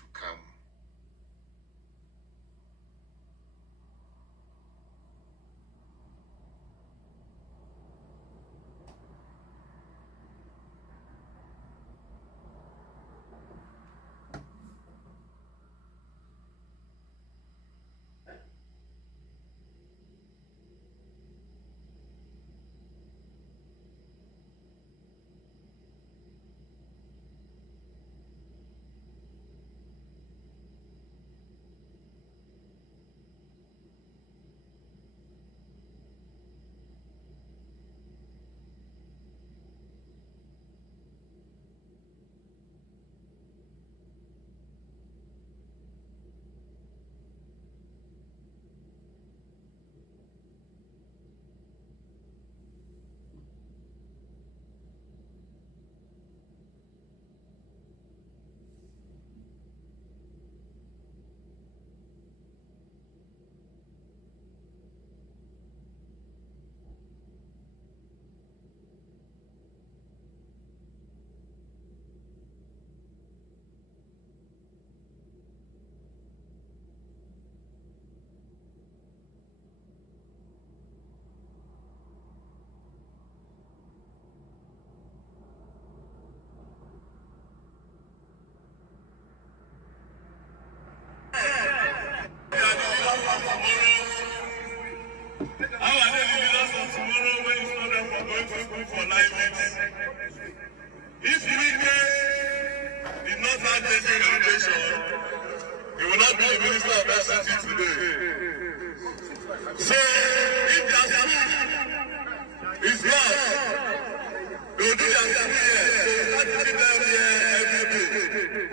to come. For 9 weeks. If INEC did not have basic education, he will not be the Minister of FCT today. So, if their school is lost, they will do their school here. So, we start to them here every day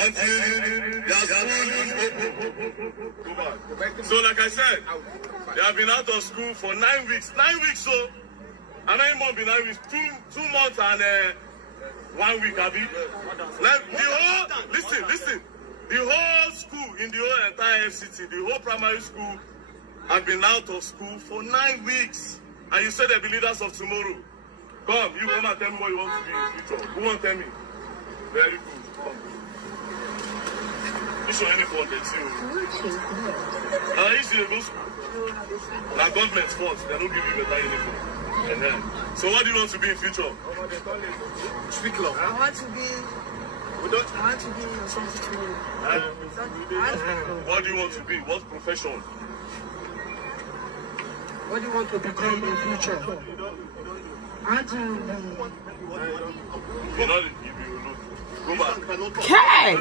until their school is open. So, like I said, they have been out of school for 9 weeks. 9 weeks, so. And 9 months been out with 2 months and 1 week, Abby. Like the whole, listen. The whole school in the whole entire FCT, the whole primary school, have been out of school for 9 weeks. And you said they'll be leaders of tomorrow. Come, you come and tell me what you want to be in the future. Who won't tell me? Very good. Come. You show any fault, let's see. You should go school. Now government's fault. They don't give you better uniform. So what do you want to be in future? Speak loud. I want to be something. What do you want to be? What profession? What do you want to become in future? I want to Go back. Hey!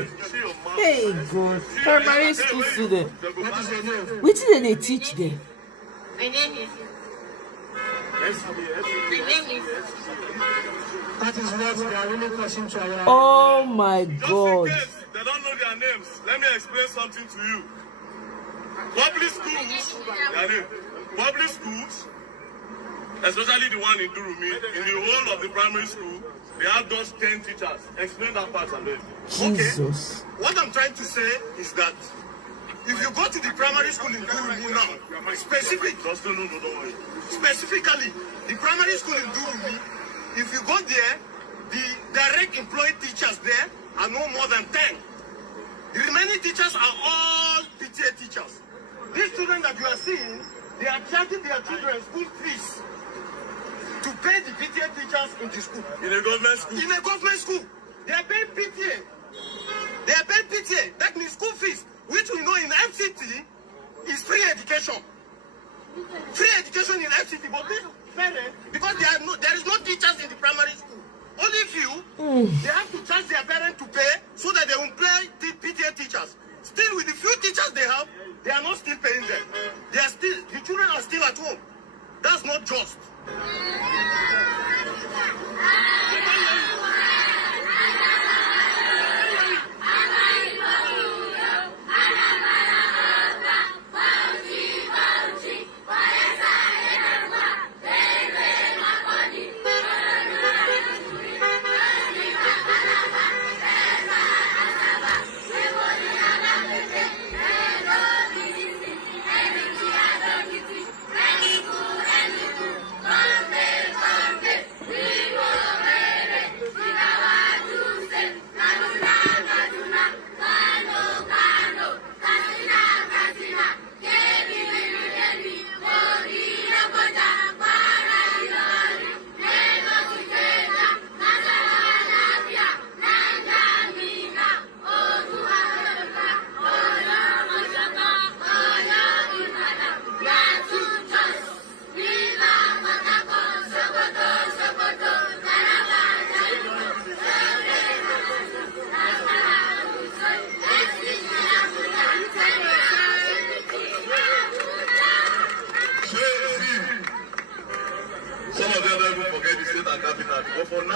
Hey, God. Primary school student. What is your name? What did they teach them? My name is. That is what they are really causing to our. Oh my God. Just in case they don't know their names, let me explain something to you. Public schools, especially the one in Durumi, in the whole of the primary school, they have just 10 teachers. Explain that part and then. Jesus. Okay. What I'm trying to say is that if you go to the primary school in Durumi now, specifically, the primary school in Durumi, if you go there, the direct employed teachers there are no more than 10. The remaining teachers are all PTA teachers. These children that you are seeing, they are charging their children school fees to pay the PTA teachers in the school. In a government school? In a government school. They are paying PTA. They are paying PTA. That means school fees, which we know in FCT is free education. Free education in FCT, but this parents, because there is no teachers in the primary school, only few, they have to charge their parents to pay so that they will pay the PTA teachers. Still, with the few teachers they have, they are not still paying them. They are still, the children are still at home. That's not just.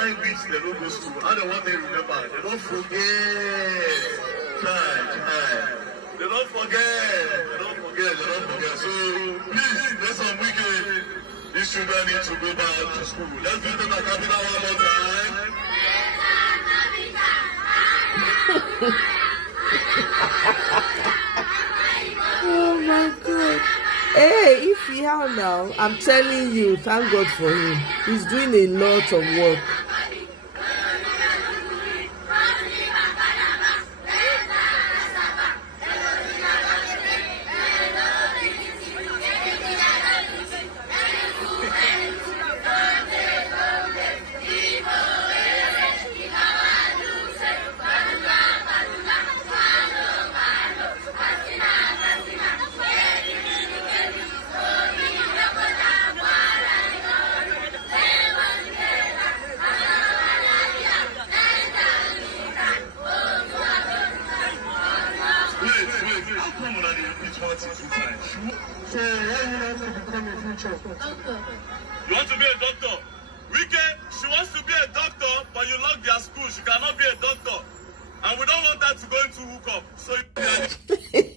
9 weeks they don't go to school. How they want to remember? They don't forget. They don't forget. So please, next some weekend, these children need to go back to school. Let's do the capital one more time. Oh my God. Hey, if he had now, I'm telling you, thank God for him. He's doing a lot of work. So, why you want to become a teacher? You want to be a doctor? Wike, she wants to be a doctor, but you lock their school. She cannot be a doctor. And we don't want her to go into hookup. So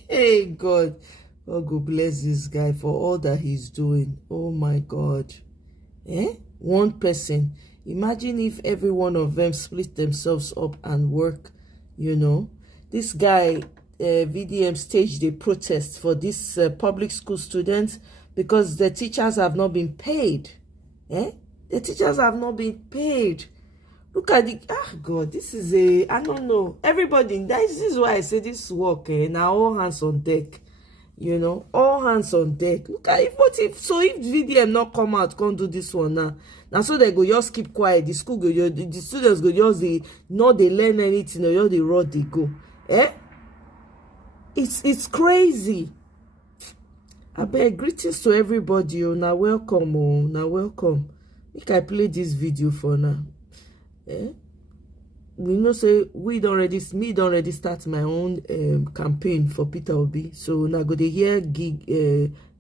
Hey God. God go bless this guy for all that he's doing. Oh my God. One person. Imagine if every one of them split themselves up and work, you know. This guy, VDM, staged a protest for these public school students because the teachers have not been paid. The teachers have not been paid. Look at the, God, this is a, I don't know. Everybody, this is why I say this work, now all hands on deck. You know, all hands on deck. Look at it. If VDM not come out, can't do this one now. Now so they go just keep quiet. The school go, the students go just they learn anything, or just the road they go. It's crazy. I beg, greetings to everybody. Oh, now welcome. Oh, now welcome. Make I play this video for now. We know say me don't already start my own campaign for Peter Obi. So now go to hear gig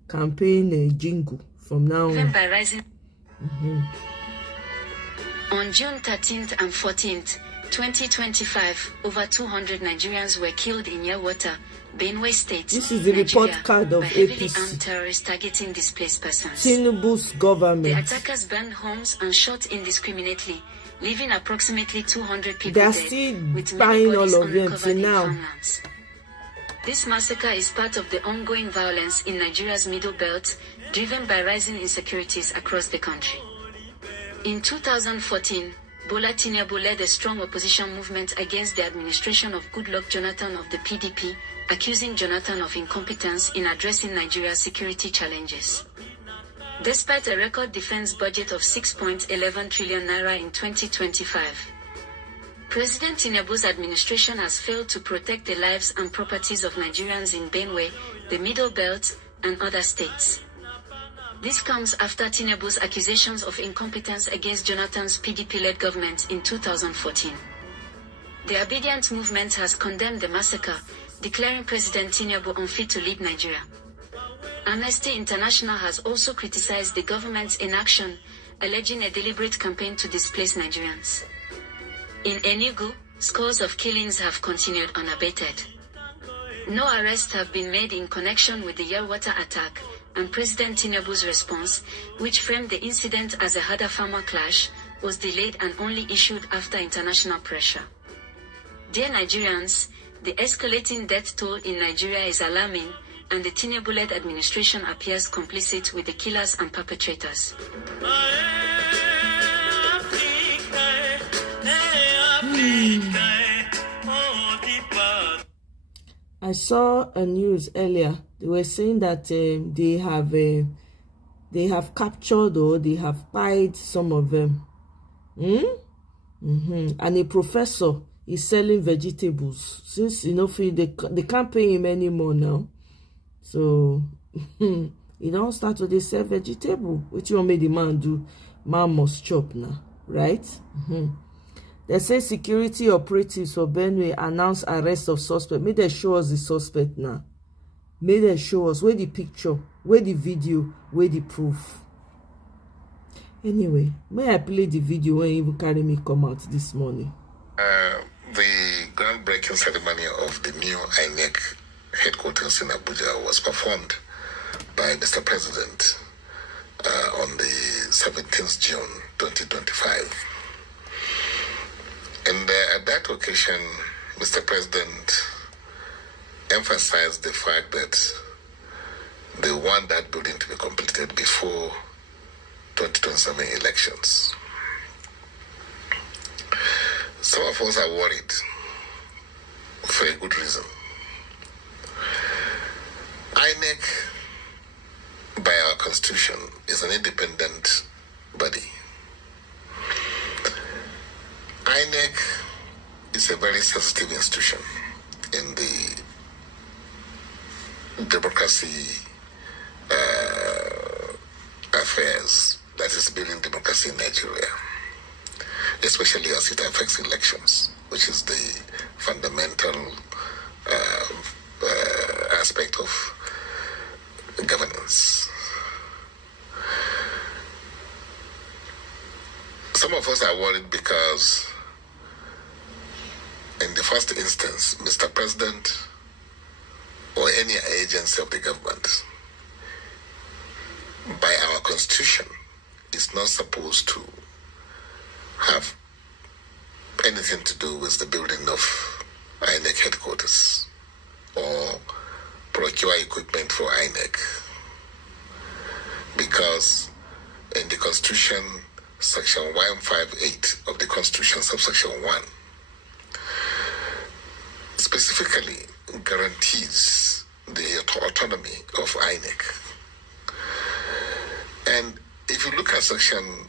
campaign jingle from now on. By rising. On June 13th and 14th, 2025, over 200 Nigerians were killed in Yawata, Benue State. This is the Nigeria, report card of by heavily APC. armed terrorists targeting displaced persons. Tinubu's The government. attackers burned homes and shot indiscriminately, leaving approximately 200 people They are dead, still with many buying bodies all of them unrecovered till in now. farmlands. This massacre is part of the ongoing violence in Nigeria's Middle Belt, driven by rising insecurities across the country. In 2014, Bola Tinubu led a strong opposition movement against the administration of Goodluck Jonathan of the PDP, accusing Jonathan of incompetence in addressing Nigeria's security challenges. Despite a record defense budget of 6.11 trillion naira in 2025, President Tinubu's administration has failed to protect the lives and properties of Nigerians in Benue, the Middle Belt, and other states. This comes after Tinubu's accusations of incompetence against Jonathan's PDP-led government in 2014. The Obedient movement has condemned the massacre, declaring President Tinubu unfit to lead Nigeria. Amnesty International has also criticized the government's inaction, alleging a deliberate campaign to displace Nigerians. In Enugu, scores of killings have continued unabated. No arrests have been made in connection with the Yelwata attack, and President Tinubu's response, which framed the incident as a herder-farmer clash, was delayed and only issued after international pressure. Dear Nigerians, the escalating death toll in Nigeria is alarming, and the Tinubu-led administration appears complicit with the killers and perpetrators. I saw a news earlier. They were saying that they have captured or they have pied some of them. And a professor is selling vegetables since they can't pay him anymore now. So he don't start to sell vegetable. Which you want me the man do? Man must chop now, right? They say security operatives for Benue announced arrest of suspect. May they show us the suspect now. May they show us where the picture, where the video, where the proof. Anyway, may I play the video when you carry me come out this morning? The groundbreaking ceremony of the new INEC headquarters in Abuja was performed by Mr. President on the 17th June 2025. And at that occasion, Mr. President emphasized the fact that they want that building to be completed before 2027 elections. Some of us are worried for a good reason. INEC, by our constitution, is an independent body. INEC is a very sensitive institution in the democracy affairs that is building democracy in Nigeria, especially as it affects elections, which is the fundamental aspect of governance. Some of us are worried because, in the first instance, Mr. President or any agency of the government, by our constitution, is not supposed to have anything to do with the building of INEC headquarters or procure equipment for INEC, because in the constitution, section 158 of the constitution, subsection 1, specifically guarantees the autonomy of INEC. And if you look at section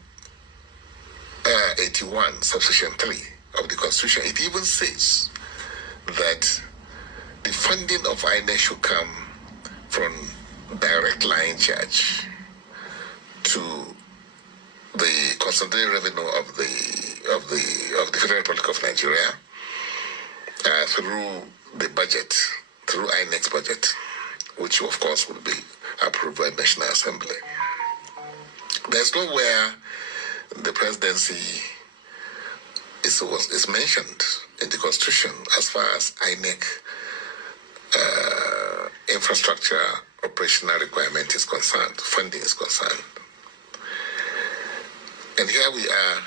81, subsection 3 of the Constitution, it even says that the funding of INEC should come from direct line charge to the consolidated revenue of the Federal Republic of Nigeria through the budget, through INEC's budget, which of course will be approved by the National Assembly. There's nowhere the presidency is mentioned in the Constitution as far as INEC infrastructure operational requirement is concerned, funding is concerned. And here we are,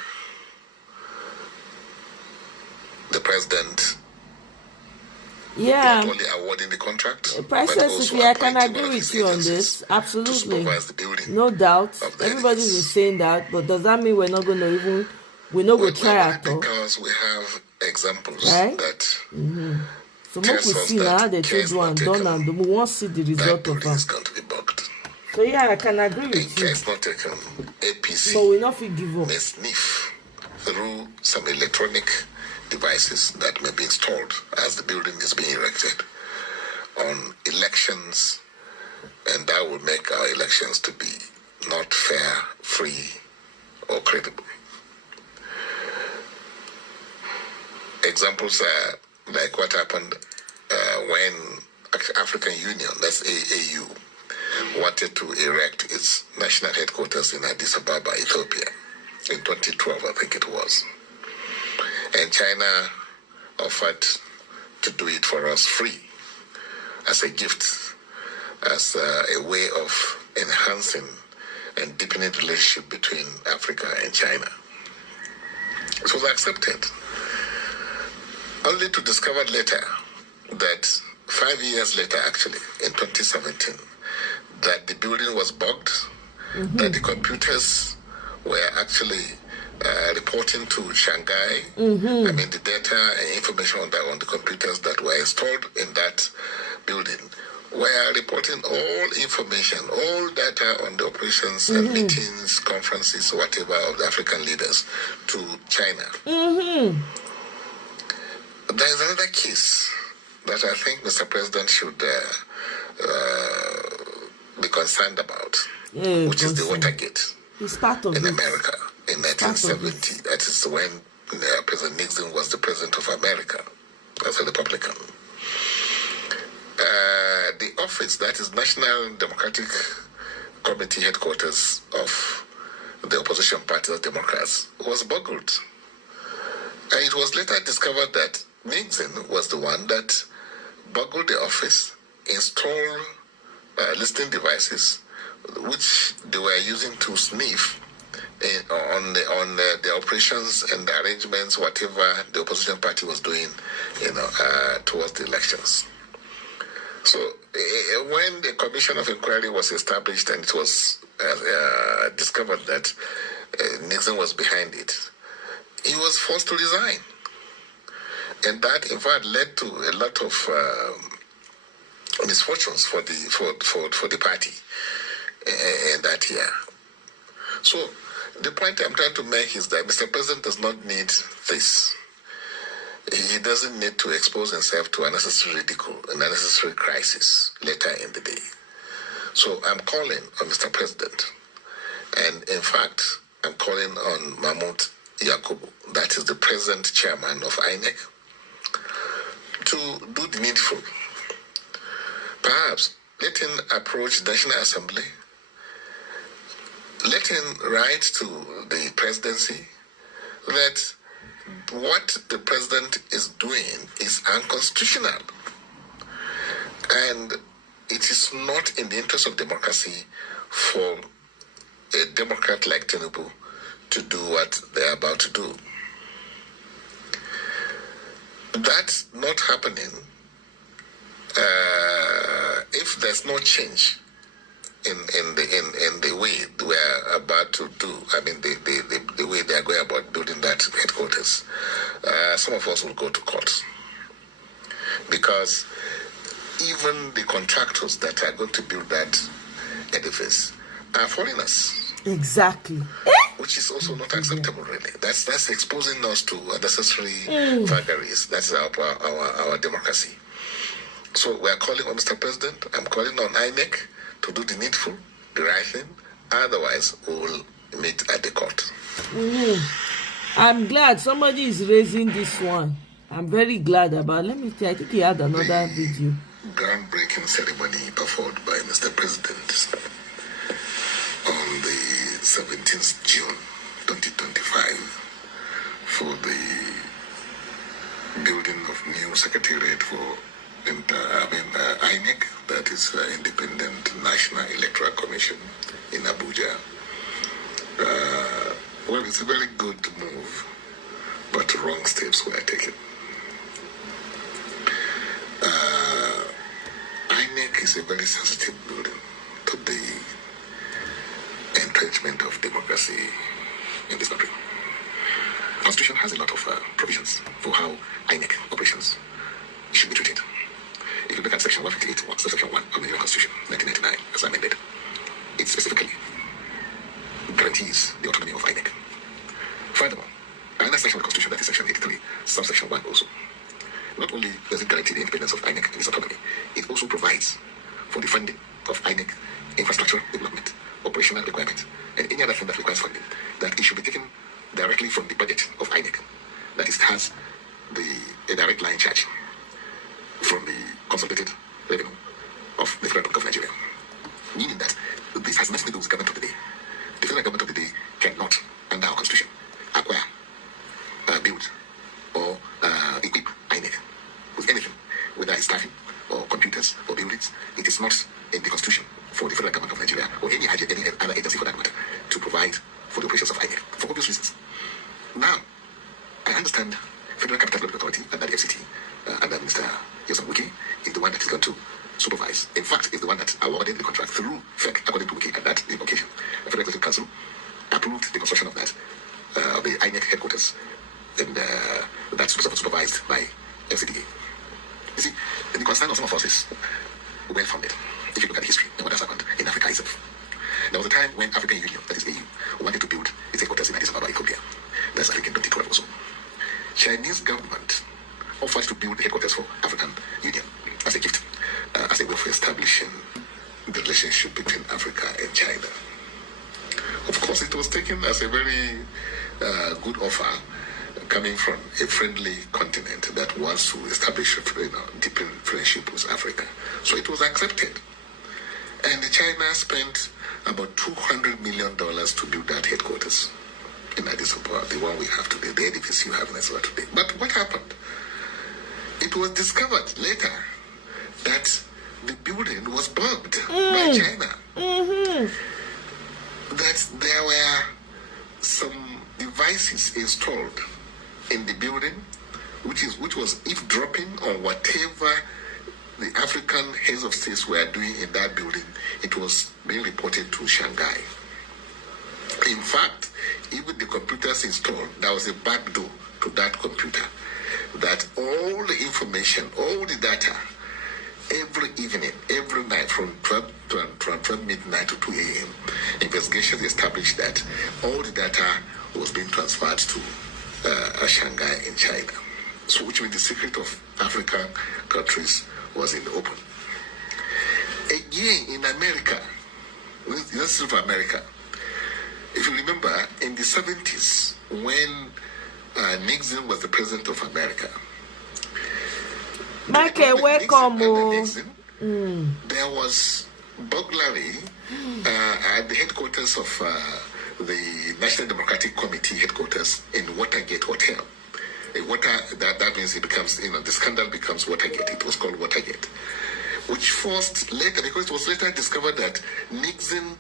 the president not only awarding the contract, Princess Sophia, I can agree with you on this. Absolutely. No doubt. Everybody's been saying that, but does that mean we're not going to try at all? Because we have examples right? that so what we see now, they do one done, and we won't see the result of that. Is going to be bugged. So yeah, I can agree with you. Case not taken, APC but we not give up. may sniff through some electronic devices that may be installed as the building is being erected on elections, and that will make our elections to be not fair, free, or credible. Examples are like what happened when African Union, that's AAU, wanted to erect its national headquarters in Addis Ababa, Ethiopia, in 2012, I think it was. And China offered to do it for us free, as a gift, as a way of enhancing and deepening the relationship between Africa and China. It was accepted, only to discover later that 5 years later, actually, in 2017, that the building was bugged, that the computers were actually reporting to Shanghai. I mean, the data and information on the computers that were installed in that building were reporting all information, all data on the operations and meetings, conferences, whatever, of the African leaders to China. There is another case that I think Mr. President should be concerned about, which is the Watergate in America in 1970. That is when President Nixon was the president of America as a Republican. The office, that is National Democratic Committee headquarters of the opposition party, the Democrats, was boggled. And it was later discovered that Nixon was the one that boggled the office, installed listening devices, which they were using to sniff on the operations and the arrangements, whatever the opposition party was doing, towards the elections. So when the commission of inquiry was established and it was discovered that Nixon was behind it, he was forced to resign. And that, in fact, led to a lot of misfortunes for the party in that year. So the point I'm trying to make is that Mr. President does not need this. He doesn't need to expose himself to unnecessary ridicule, an unnecessary crisis later in the day. So I'm calling on Mr. President, and in fact, I'm calling on Mahmoud Yakubu, that is the present chairman of INEC, to do the needful. Perhaps let him approach the National Assembly, let him write to the presidency that what the president is doing is unconstitutional. And it is not in the interest of democracy for a Democrat like Tinubu to do what they're about to do. That's not happening if there's no change in the way we're about to do. I mean, the way they are going about building that headquarters. Some of us will go to court because even the contractors that are going to build that edifice are foreigners. Exactly. Which is also not acceptable, really. That's exposing us to unnecessary vagaries. That's our democracy. So we are calling on Mr. President. I'm calling on INEC to do the needful, the right thing. Otherwise, we will meet at the court. I'm glad somebody is raising this one. I'm very glad about. Let me see. I think he had another video. Groundbreaking ceremony performed by Mr. President on the 17th June 2025 for the building of new secretariat for INEC, that is Independent National Electoral Commission in Abuja. Well, it's a very good move, but wrong steps were taken. INEC is a very sensitive building to the entrenchment of democracy in this country. The Constitution has a lot of provisions for how INEC operations should be treated. If you look at Section 158, Section 1 of the Nigerian Constitution, 1999, as amended, it specifically guarantees the autonomy of INEC. Furthermore, another section of the Constitution, that is Section 83, subsection 1 also, not only does it guarantee the independence of INEC and its autonomy, it also provides for the funding of INEC infrastructure development, operational requirements, and any other thing that requires funding, that it should be taken directly from the budget of INEC. That is, it has a direct line charge from the consolidated revenue of the federal government of Nigeria. Meaning that this has nothing to do with the government of the day. The federal government of the day cannot, under our constitution, acquire, build, or equip INEC with anything, whether it's staffing or computers or buildings. It is not in the constitution for the federal government of Nigeria or any other agency for that matter to provide for the operations of INEC for obvious reasons. Now, I understand Federal Capital Development Authority under the FCT, under Mr. Yosan Wike, is the one that is going to supervise. In fact, is the one that awarded the contract through FEC, according to Wike, at that occasion. The Federal Executive Council approved the construction of that, the INEC headquarters, and that's supervised by FCDA. You see, the concern of some of us is well-founded. If you look at the history and what has happened in Africa itself. There was a time when African Union, that is AU, wanted to build its headquarters in Addis Ababa, Ethiopia. That's I think in 2012 also. Chinese government offered to build the headquarters for African Union as a gift, as a way of establishing the relationship between Africa and China. Of course, it was taken as a very good offer coming from a friendly continent that wants to establish a deepen friendship with Africa. So it was accepted. And China spent about $200 million to build that headquarters in Addis Ababa, the one we have today, the ADPC you have in Addis Ababa today. But what happened? It was discovered later that the building was bugged by China. That there were some devices installed in the building, which was eavesdropping on whatever the African heads of states were doing in that building. It was being reported to Shanghai. In fact, even the computers installed, there was a back door to that computer, that all the information, all the data, every evening, every night from 12 midnight to 2 a.m., investigations established that all the data was being transferred to Shanghai in China. So, which means the secret of African countries was in the open. Again, in America, this is for America. If you remember, in the 70s, when Nixon was the president of America, Michael, welcome. Nixon, there was burglary at the headquarters of the National Democratic Committee headquarters in Watergate Hotel. That means it becomes, the scandal becomes Watergate. It was called Watergate, which forced later, because it was later discovered that Nixon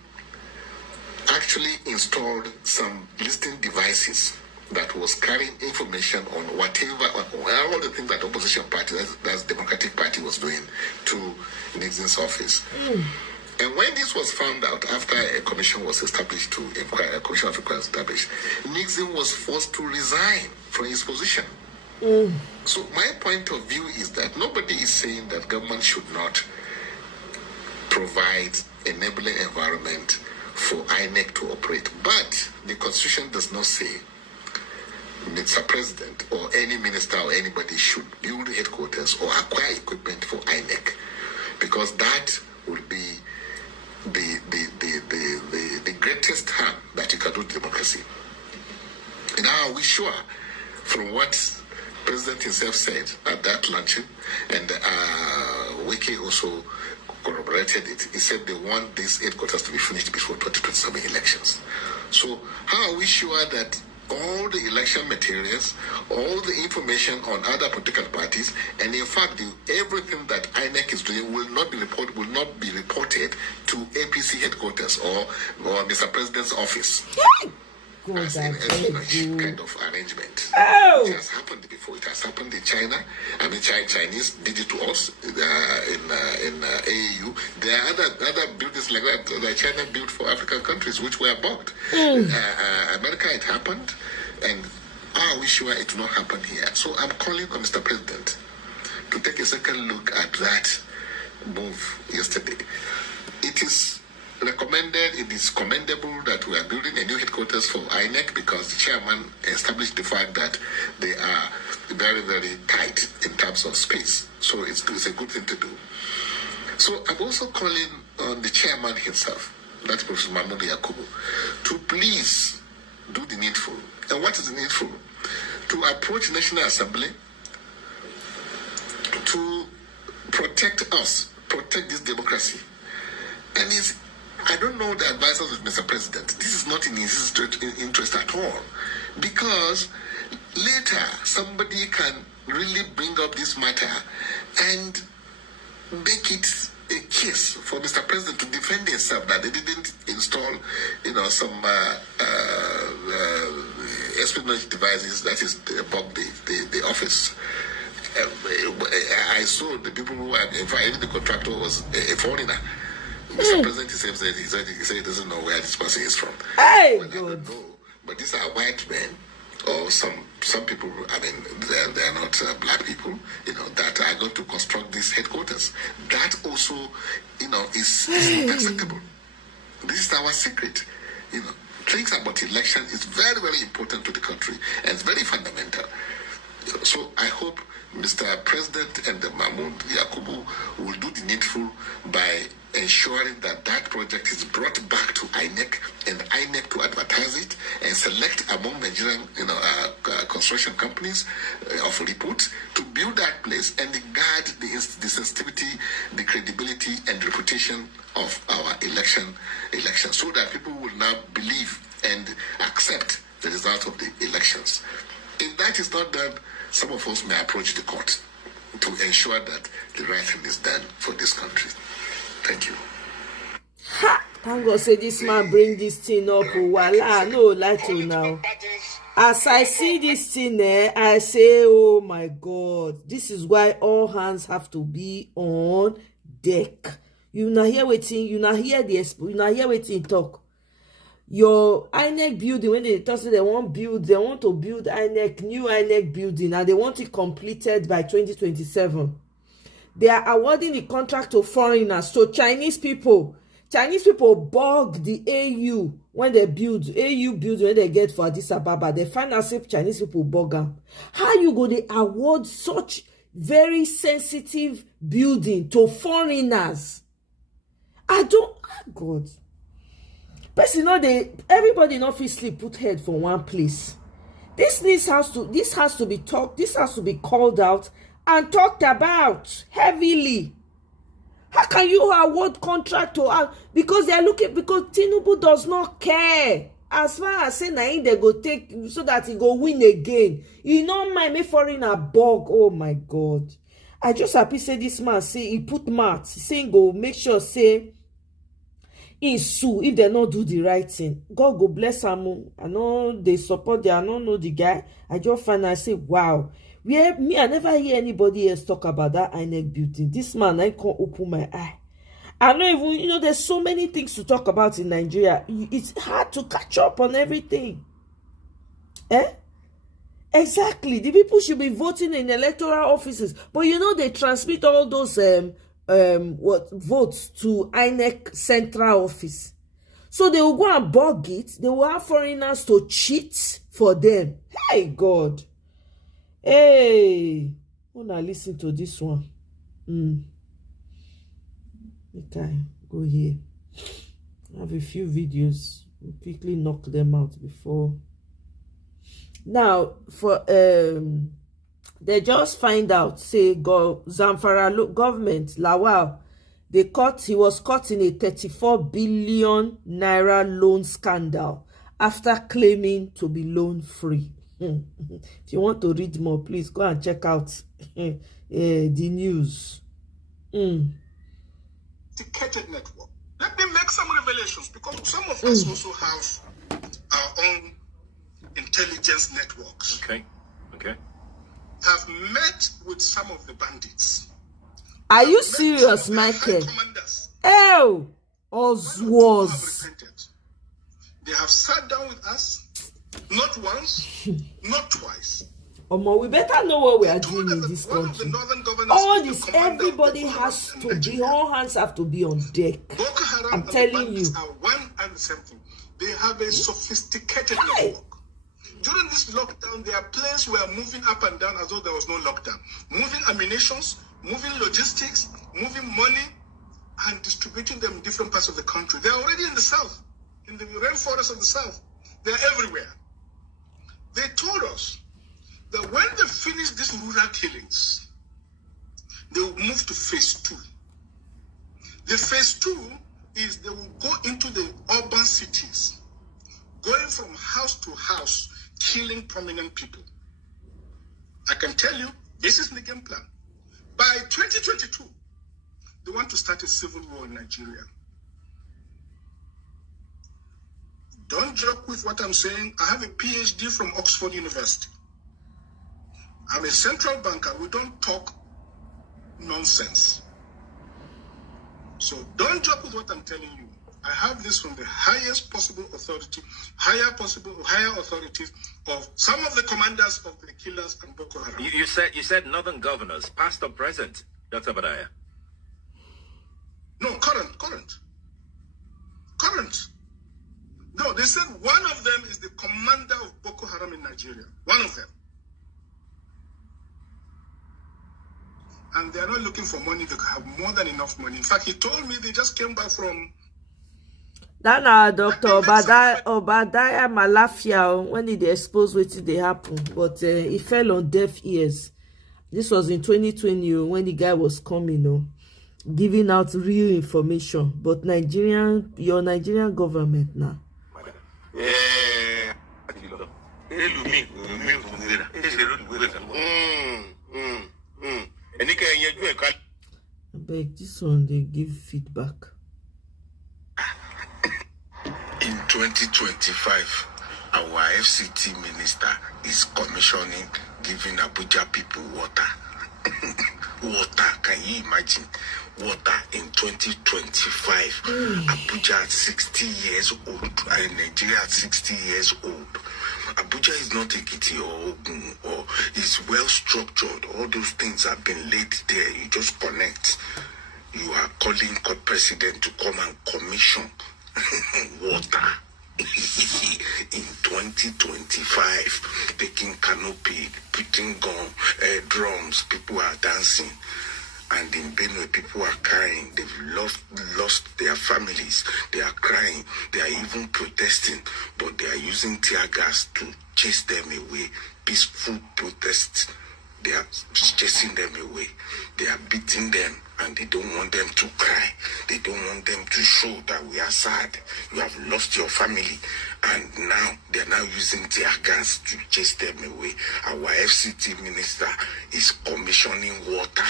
actually installed some listening devices that was carrying information on whatever, all the things that opposition party, that's Democratic Party, was doing to Nixon's office. And when this was found out, after a commission was established to inquire, a commission of inquiry was established, Nixon was forced to resign from his position. So my point of view is that nobody is saying that government should not provide enabling environment for INEC to operate. But the Constitution does not say Mr. President or any minister or anybody should build headquarters or acquire equipment for INEC, because that would be the greatest harm that you can do to democracy. Now, are we sure from what President himself said at that luncheon, and Wiki also corroborated it? He said they want these headquarters to be finished before 2027 elections. So how are we sure that all the election materials, all the information on other political parties, and in fact everything that INEC is doing will not be reported to APC headquarters or Mr. President's office? As an espionage kind of arrangement. It has happened before. It has happened in China. I mean, Chinese did it to us in AAU. There are other buildings like that China built for African countries, which were bugged. America, it happened, and are we sure it will not happen here? So I'm calling on Mr. President to take a second look at that move yesterday. It is recommended, it is commendable that we are building a new headquarters for INEC, because the chairman established the fact that they are very, very tight in terms of space. So it's a good thing to do. So I'm also calling on the chairman himself, that's Professor Mahmoud Yakubu, to please do the needful. And what is the needful? To approach National Assembly to protect us, protect this democracy. And I don't know the advisors of Mr. President. This is not in his interest at all, because later somebody can really bring up this matter and make it a case for Mr. President to defend himself that they didn't install, some espionage devices that is above the office. I saw the people who were, in fact, even the contractor was a foreigner. Mr. President himself said he doesn't know where this person is from. Hey, well, I don't know, but these are white men, or some people. I mean, they are not black people. That are going to construct these headquarters. That also, is not acceptable. This is our secret. Things about election is very, very important to the country, and it's very fundamental. So I hope Mr. President and Mahmoud Yakubu will do the needful by ensuring that project is brought back to INEC, and INEC to advertise it and select among Nigerian construction companies of repute to build that place and guard the sensitivity, the credibility and reputation of our election, so that people will now believe and accept the result of the elections. If that is not done, some of us may approach the court to ensure that the right thing is done for this country. Thank you. Ha! Thank God say this man bring this thing up. Voila, no lie to now. As I see this thing I say, oh my God, this is why all hands have to be on deck. You not hear waiting, you not hear the expo, you not hear waiting talk. Your INEC building, when they talk, they want to build INEC, new INEC building, and they want it completed by 2027. They are awarding the contract to foreigners, to Chinese people. Chinese people bug the AU when they build building when they get for Addis Ababa. They find out if Chinese people bug them. How you go to award such very sensitive building to foreigners? I don't. God. But you know, everybody in office sleep put head for one place. This has to be talked. This has to be called out and talked about heavily. How can you award contract to us? Because they are looking, because Tinubu does not care. As far as saying they go take so that he go win again. You know, me foreigner bug. Oh my God. I just happy say this man say he put maths. He saying go make sure say he sue if they not do the right thing. God go bless him. I know they support I don't know the guy. I just find I say wow. I never hear anybody else talk about that INEC building. This man, I can't open my eye. I know even, there's so many things to talk about in Nigeria. It's hard to catch up on everything. Exactly. The people should be voting in electoral offices. But they transmit all those votes to INEC central office. So they will go and bug it. They will have foreigners to cheat for them. Hey, God. Hey, wanna listen to this one? Okay, go here. I have a few videos. We'll quickly knock them out before. Now, for they just find out, say Zamfara government, Lawal, he was caught in a 34 billion naira loan scandal after claiming to be loan free. If you want to read more, please go and check out the news. Sophisticated network. Let me make some revelations, because some of us also have our own intelligence networks. Okay. Have met with some of the bandits. Are you serious, Michael? Oh, Oswald. They have sat down with us, not once, not twice. We better know what we are doing in this country. All this, everybody has to be, all hands have to be on deck. Boko Haram I'm telling you. Are one and the same thing. They have a sophisticated network. During this lockdown, their planes were moving up and down as though there was no lockdown. Moving ammunitions, moving logistics, moving money, and distributing them in different parts of the country. They're already in the south, in the rainforest of the south. They're everywhere. They told us that when they finish these rural killings, they will move to phase 2. The phase 2 is they will go into the urban cities, going from house to house, killing prominent people. I can tell you, this is the game plan. By 2022, they want to start a civil war in Nigeria. Don't joke with what I'm saying. I have a PhD from Oxford University. I'm a central banker. We don't talk nonsense. So don't joke with what I'm telling you. I have this from the highest possible authority, higher authorities of some of the commanders of the killers and Boko Haram. You said northern governors, past or present, Dr. Badaya? No, current. No, they said one of them is the commander of Boko Haram in Nigeria. One of them. And they are not looking for money. They have more than enough money. In fact, he told me they just came back from... That Dr. Obadiah Malafia, when he exposed what they happen, but he fell on deaf ears. This was in 2020 when the guy was coming. giving out real information, but your Nigerian government now. I beg, this one they give feedback. In 2025, our FCT minister is commissioning giving Abuja people water. Water, can you imagine? Water in 2025. Abuja 60 years old, and Nigeria 60 years old. Abuja is not Ekiti or Ogun, or is well structured. All those things have been laid there. You just connect. You are calling the president to come and commission water. In 2025, taking canopy, putting gun, drums, people are dancing. And in Benue, people are crying. They've lost their families. They are crying. They are even protesting. But they are using tear gas to chase them away. Peaceful protests. They are chasing them away. They are beating them. And they don't want them to cry. They don't want them to show that we are sad. You have lost your family. And now they're now using tear gas to chase them away. Our FCT minister is commissioning water.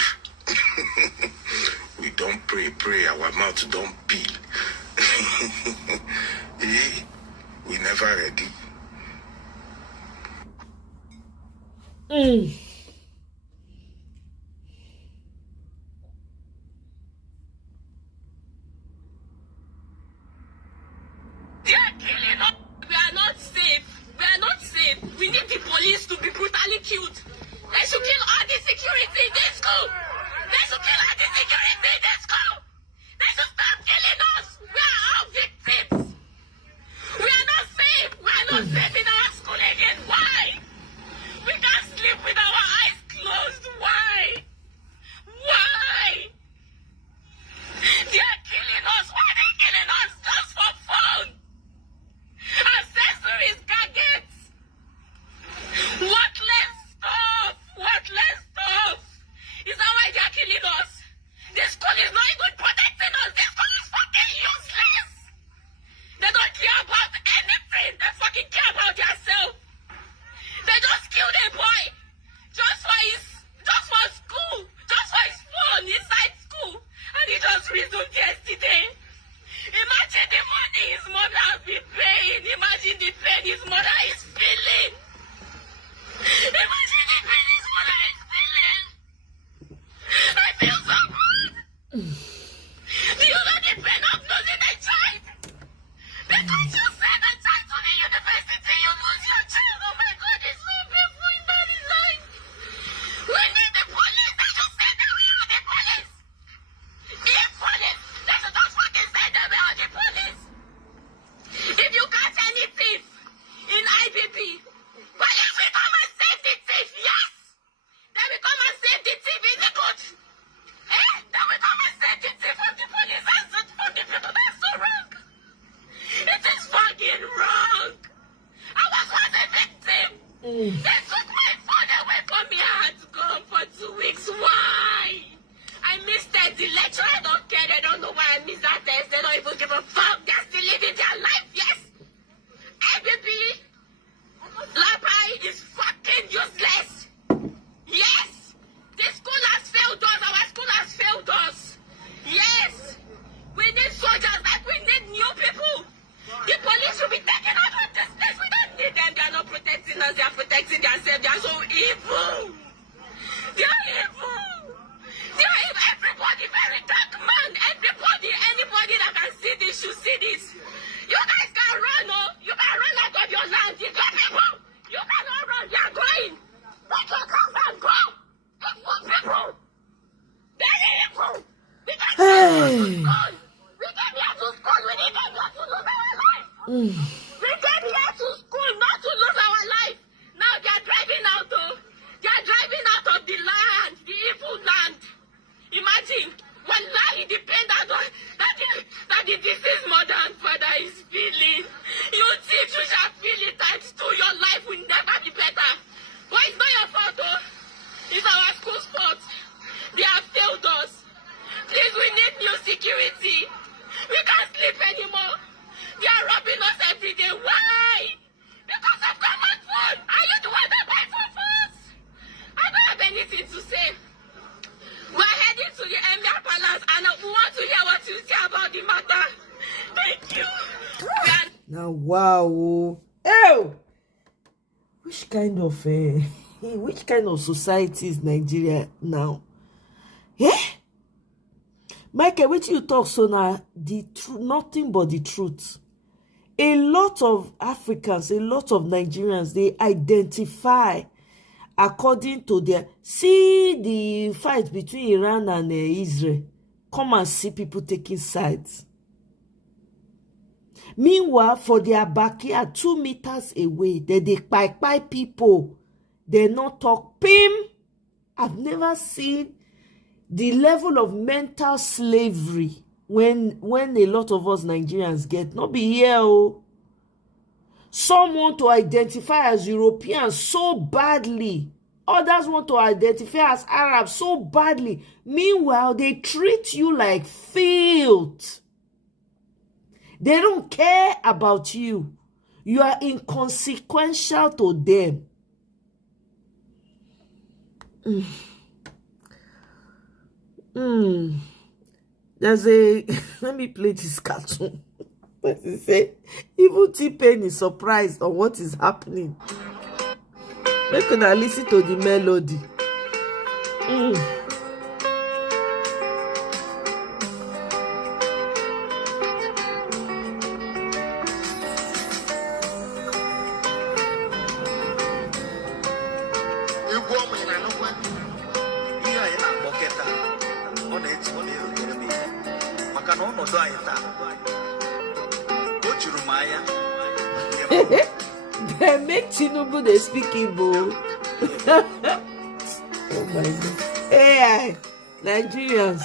We don't pray, our mouth don't peel. We never ready. They are killing us. We are not safe. We are not safe. We need the police to be brutally killed. They should kill all the security in this school. They should kill all the security in this school. They should stop killing us. We are all victims. We are not safe. We are not safe in our school again. Why? We can't sleep with our insecurity. We can't sleep anymore. They are robbing us every day. Why? Because of common food. Are you the one that buy food for us? I don't have anything to say. We're heading to the Emir Palace and we want to hear what you say about the matter. Thank you. Now, wow. Ew! Which kind of society is Nigeria now? Eh? Michael, what you talk so now? The truth, nothing but the truth. A lot of Africans, a lot of Nigerians, they identify according to their... See the fight between Iran and Israel. Come and see people taking sides. Meanwhile, for their backyard, 2 meters away, they pie people. They not talk pim. I've never seen the level of mental slavery when a lot of us Nigerians get. Not be here, oh. Some want to identify as Europeans so badly. Others want to identify as Arabs so badly. Meanwhile, they treat you like filth. They don't care about you. You are inconsequential to them. There's a... Let me play this cartoon. But he say, even T-Pain is surprised on what is happening. Make una listen to the melody. They make Tinubu they speak Igbo. Oh my God. AI, Nigerians,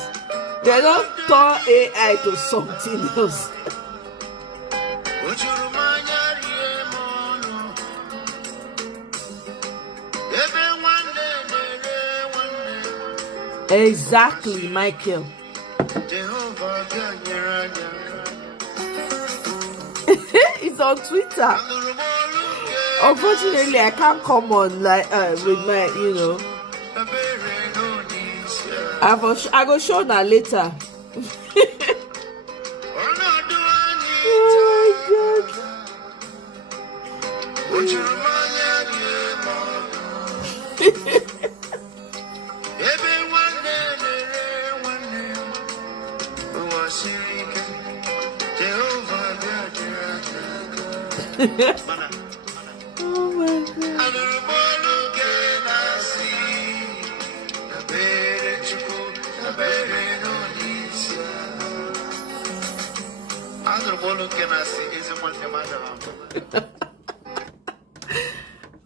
they don't turn AI to something else. Exactly, Michael. It's on Twitter. Unfortunately, I can't come on like with my, you know. I go show that later. Oh my God. Oh my God.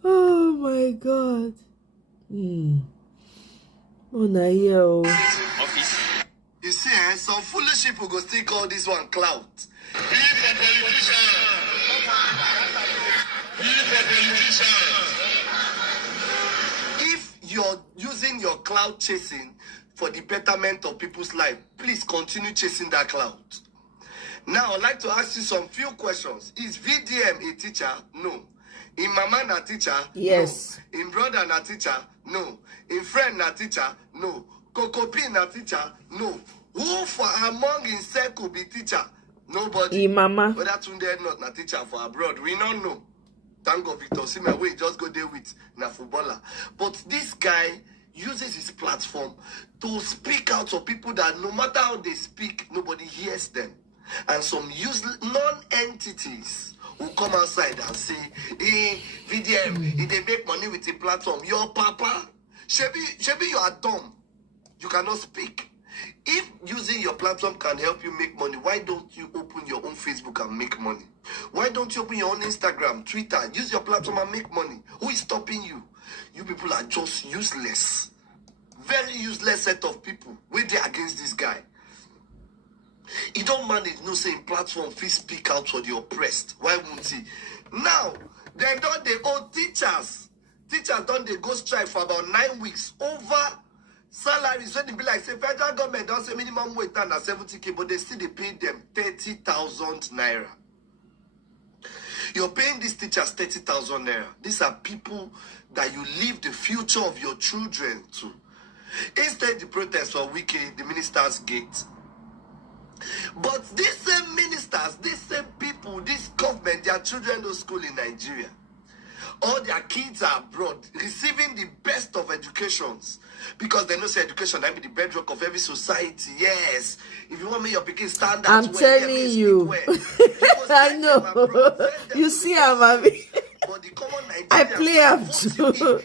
Oh my God. Oh, na here. You see, some foolish people go still call this one clout. If you're using your cloud chasing for the betterment of people's life, please continue chasing that cloud. Now, I'd like to ask you some few questions. Is VDM a teacher? No. In mama na teacher? Yes. No. In brother na teacher? No. In friend na teacher? No. Kokopi na teacher? No. Who for among in circle be teacher? Nobody. In mama. Whether Tunde not na teacher for abroad, we don't know. Thank God Victor Sima we just go there with na footballer. But this guy uses his platform to speak out to people that no matter how they speak, nobody hears them. And some non-entities who come outside and say, hey, VDM, if they make money with the platform, your papa, Shebi, you are dumb. You cannot speak. If using your platform can help you make money, why don't you open your own Facebook and make money? Why don't you open your own Instagram, Twitter, use your platform and make money? Who is stopping you? You people are just useless. Very useless set of people. Wait there against this guy. He don't manage no saying platform free speak out for the oppressed. Why won't he? Now, they don't they owe teachers. Teachers don't they go strike for about 9 weeks over salaries when it be like say federal government don't say minimum wage down at 70k, but they still they pay them 30,000 naira. You're paying these teachers 30,000 naira. These are people that you leave the future of your children to. Instead, the protest for Wiki, the minister's gate. But these same ministers, these same people, this government, their children go school in Nigeria. All their kids are abroad, receiving the best of educations. Because they know say education that be the bedrock of every society. Yes. If you want me your picking stand out, I'm telling you. I know. You see, I play up too.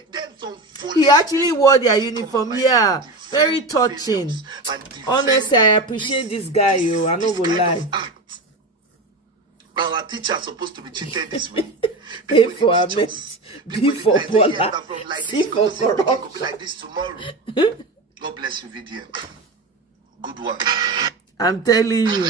He actually wore their uniform. Yeah. Very touching. Honestly, I appreciate this guy, yo. I don't go lie. Our teachers are supposed to be treated this way. A for Ahmed, B for Bola, C for corruption. Like this tomorrow. God bless you, VDM. Good one. I'm telling you.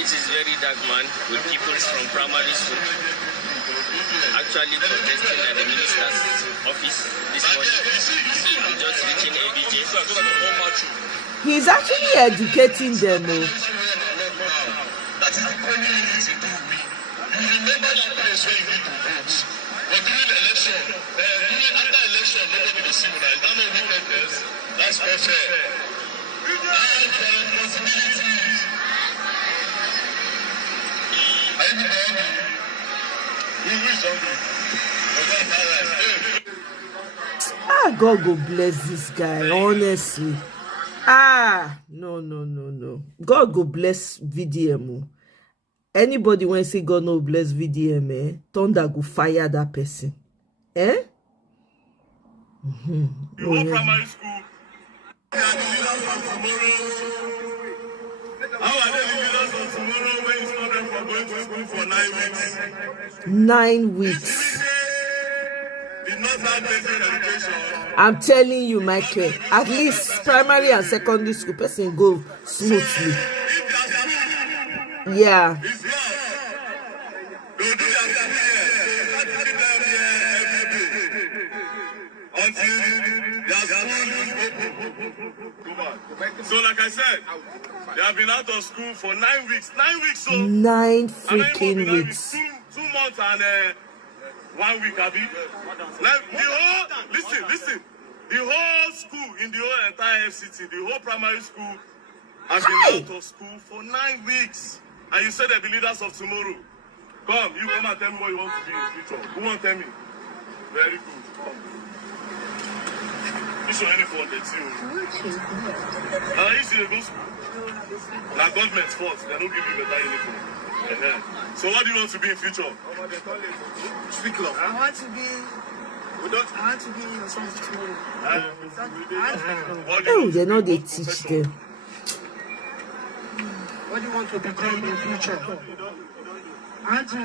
It is very dark, man, with people from primary school actually protesting at the minister's office this morning. I'm just reaching ABJ. He's actually educating them. That is the only thing to do. You remember that place where you need to vote. But during the election, after election, nobody will see you. Is that no wickedness? That's not fair. And your responsibilities. Everybody, we wish on you. God go bless this guy, honestly. No. God go bless VDM. Anybody when say God no bless VDM, thunder go fire that person. The whole primary school. How are they the leaders of tomorrow when you stop them from going to school for 9 weeks? 9 weeks. I'm telling you, Michael, at least primary and secondary school person go smoothly. Yeah. So like I said, they have been out of school for 9 weeks. 9 weeks, so 9 freaking weeks. 2 months and 1 week, Abby. Listen. The whole school in the whole entire FCT, the whole primary school has been out of school for 9 weeks. And you said they'll be leaders of tomorrow. Come, you come and tell me what you want to be in the future. Who won't tell me? Very good. Come. You show any phone that's you. You see, go school. Now government's fault. They don't give you better uniform. So what do you want to be in future? Speak love. I want to be your son's tomorrow. They know they teach them. What do you want to become in the future? I want to be.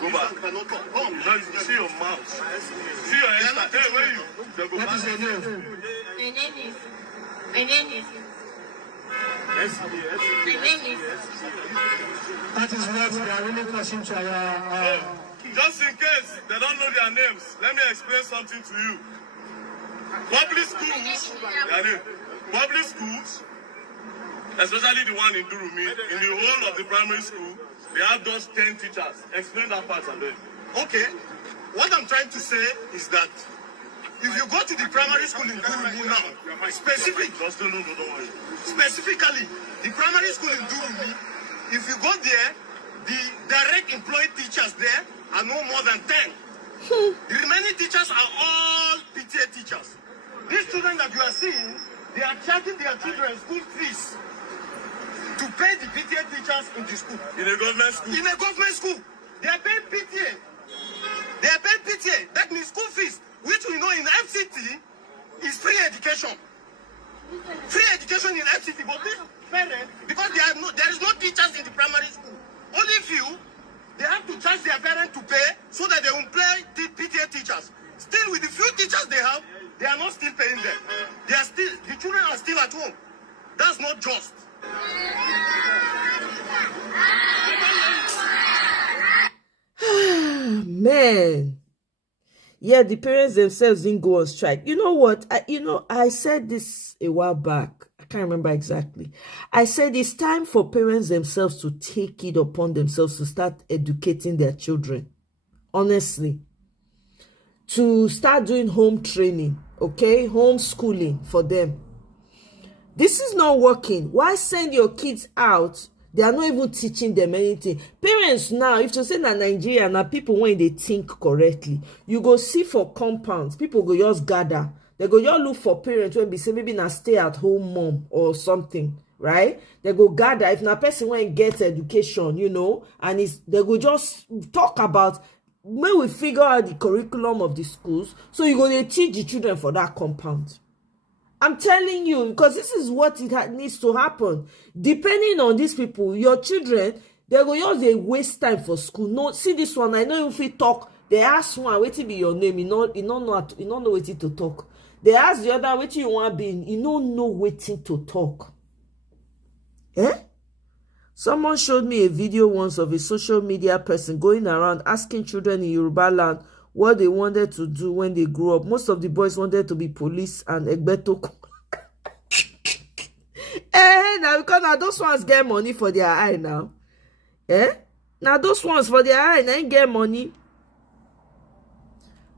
Go back. See your mouth. See your head. Hey, where are you? What is your name? My name is. That is what they are really pushing to our. Just in case they don't know their names, let me explain something to you. Public schools, especially the one in Durumi, in the whole of the primary school, they have just 10 teachers. Explain that part of it. Okay. What I'm trying to say is that if you go to the primary school in Durumi now, specifically, the primary school in Durumi, if you go there, the direct employed teachers there are no more than 10. The remaining teachers are all PTA teachers. These children that you are seeing, they are charging their children school fees to pay the PTA teachers in the school. In a government school? In a government school. They are paying PTA. That means school fees, which we know in FCT is free education. Free education in FCT, but these parents, because there is no teachers in the primary school, only few, they have to charge their parents to pay so that they will employ the PTA teachers. still, with the few teachers they have, they are not still paying them. They are still, the children are still at home. That's not just. Man. Yeah, the parents themselves didn't go on strike. You know what? I said this a while back. I can't remember exactly. I said it's time for parents themselves to take it upon themselves to start educating their children. Honestly. To start doing home training, okay? Homeschooling for them. This is not working. Why send your kids out? They are not even teaching them anything. Parents now, if you say na Nigeria, na people when they think correctly, you go see for compounds, people go just gather. They go just look for parents when be say maybe na stay at home mom or something, right? They go gather. If na person when get education, you know, and they go just talk about, when we figure out the curriculum of the schools, so you go they teach the children for that compound. I'm telling you, because this is what needs to happen. Depending on these people, your children, they go just they waste time for school. No, see this one, I know if we talk, they ask one, wait till be your name, you don't know waiting to talk. They ask the other, wait till you want to be, you don't know waiting to talk. Eh? Someone showed me a video once of a social media person going around asking children in Yoruba land what they wanted to do when they grew up. Most of the boys wanted to be police and Egbetoko. Now because now those ones get money for their eye now. Now those ones for their eye, they ain't get money.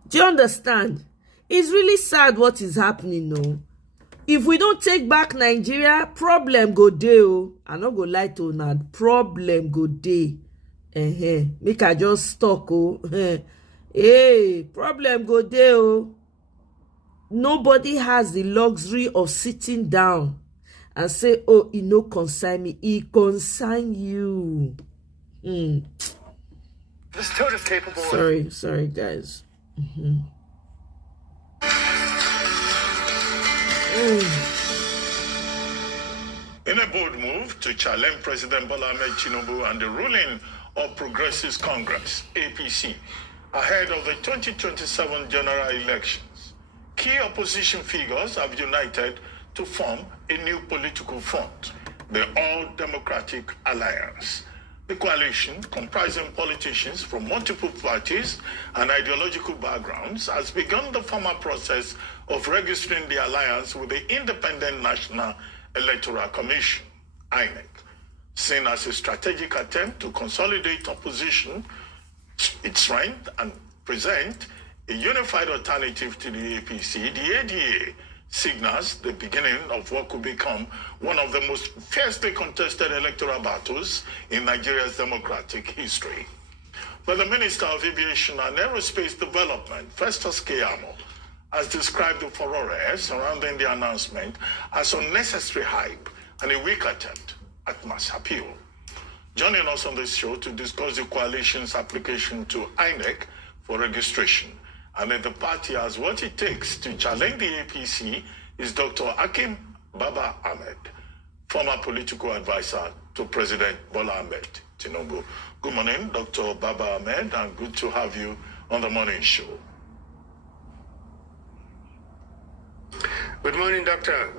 Do you understand? It's really sad what is happening now. If we don't take back Nigeria, problem go dey o. I no go lie to una, problem go dey. Make I just talk o. Hey, problem go dey o. Nobody has the luxury of sitting down and say, oh, it no concern me. It concern you. This toad is capable. Sorry, guys. In a bold move to challenge President Bola Ahmed Tinubu and the ruling of Progressive Congress, APC, ahead of the 2027 general elections, key opposition figures have united to form a new political front, the All Democratic Alliance. The coalition, comprising politicians from multiple parties and ideological backgrounds, has begun the formal process of registering the alliance with the Independent National Electoral Commission, INEC, seen as a strategic attempt to consolidate opposition, its strength, and present a unified alternative to the APC. The ADA signals the beginning of what could become one of the most fiercely contested electoral battles in Nigeria's democratic history. But the Minister of Aviation and Aerospace Development, Festus Keyamo, has described the furore surrounding the announcement as unnecessary hype and a weak attempt at mass appeal. Joining us on this show to discuss the coalition's application to INEC for registration and if the party has what it takes to challenge the APC is Dr. Akim Baba Ahmed, former political advisor to President Bola Ahmed Tinubu. Good morning, Dr. Baba Ahmed, and good to have you on the morning show. Good morning, Doctor.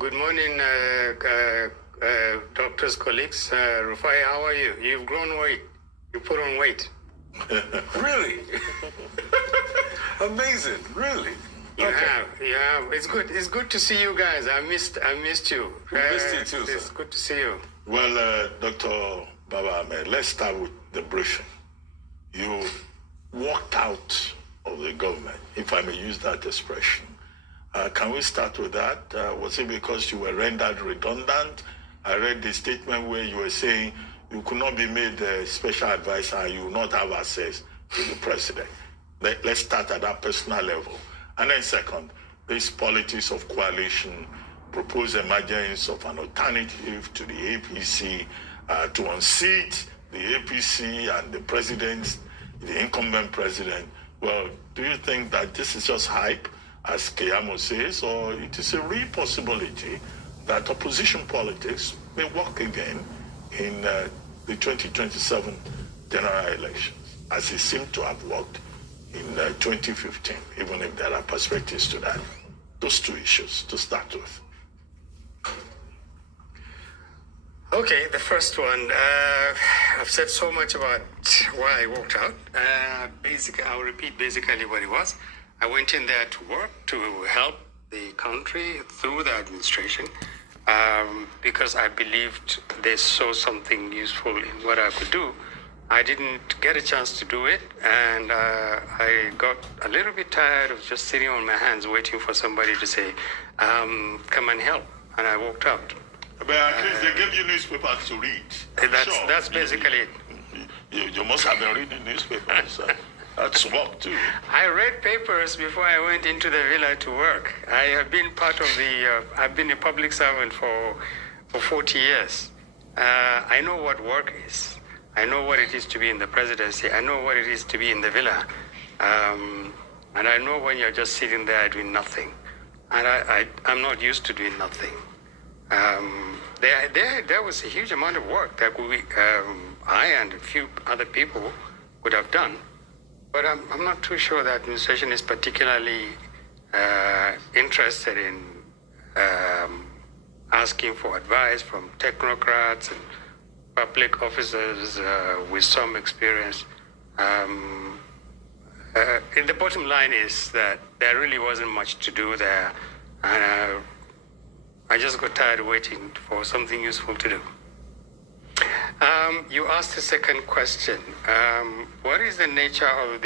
Good morning, doctors, colleagues. Rufai, how are you? You've grown weight. You put on weight. Really? Amazing, really. You have. It's good. It's good to see you guys. I missed you. We missed you too, It's sir. good to see you. Well, Dr. Baba Ahmed, let's start with the briefing. You walked out of the government, if I may use that expression. Can we start with that? Was it because you were rendered redundant? I read the statement where you were saying you could not be made a special advisor and you will not have access to the president. Let's start at that personal level. And then second, this politics of coalition, proposed emergence of an alternative to the APC to unseat the APC and the president, the incumbent president. Well, do you think that this is just hype, as Keyamo says, or it is a real possibility that opposition politics may work again in the 2027 general elections, as it seemed to have worked in 2015, even if there are perspectives to that. Those two issues to start with. Okay, the first one. I've said so much about why I walked out. Basically, I'll repeat basically what it was. I went in there to work to help the country through the administration because I believed they saw something useful in what I could do. I didn't get a chance to do it, and I got a little bit tired of just sitting on my hands waiting for somebody to say, come and help, and I walked out. But at least they gave you newspapers to read. That's basically it. You must have been reading newspapers. That's work too. I read papers before I went into the villa to work. I have been part of I've been a public servant for 40 years. I know what work is. I know what it is to be in the presidency. I know what it is to be in the villa. And I know when you're just sitting there doing nothing. And I'm not used to doing nothing. There was a huge amount of work that I and a few other people would have done. But I'm not too sure the administration is particularly interested in asking for advice from technocrats and public officers with some experience. The bottom line is that there really wasn't much to do there, and I just got tired of waiting for something useful to do. You asked the second question. What is the nature of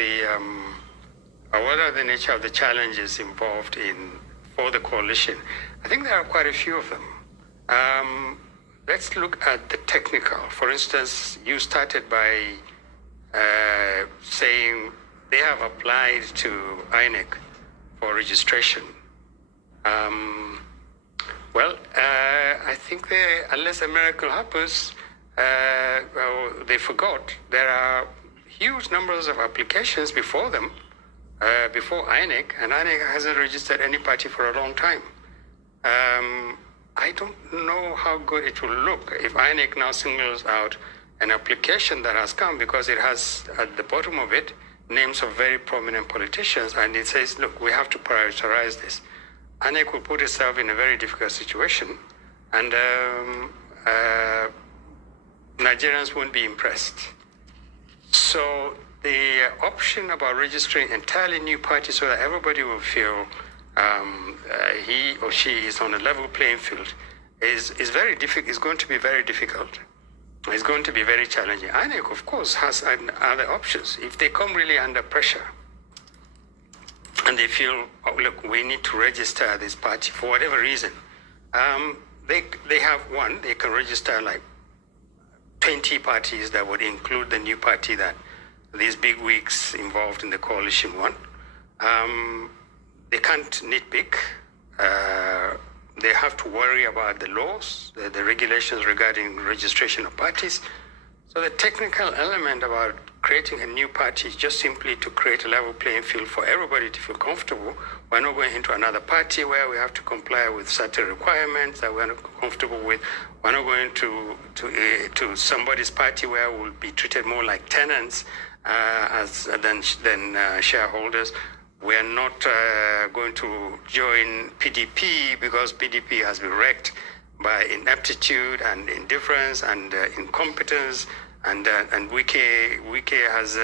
what are the nature of the challenges involved for the coalition? I think there are quite a few of them. Let's look at the technical. For instance, you started by saying they have applied to INEC for registration. I think unless a miracle happens, they forgot. There are huge numbers of applications before them, before INEC, and INEC hasn't registered any party for a long time. I don't know how good it will look if INEC now singles out an application that has come, because it has at the bottom of it names of very prominent politicians, and it says, look, we have to prioritize this. INEC will put itself in a very difficult situation, and Nigerians won't be impressed. So the option about registering entirely new parties so that everybody will feel he or she is on a level playing field is very difficult. It's going to be very difficult. It's going to be very challenging. INEC, of course, has other options. If they come really under pressure and they feel, oh, look, we need to register this party for whatever reason, they have one. They can register like 20 parties that would include the new party that these big wigs involved in the coalition want. They can't nitpick. They have to worry about the laws, the regulations regarding registration of parties. So the technical element about creating a new party is just simply to create a level playing field for everybody to feel comfortable. We're not going into another party where we have to comply with certain requirements that we're not comfortable with. We're not going to somebody's party where we'll be treated more like tenants than shareholders. We're not going to join PDP because PDP has been wrecked by ineptitude and indifference and incompetence, and Wike has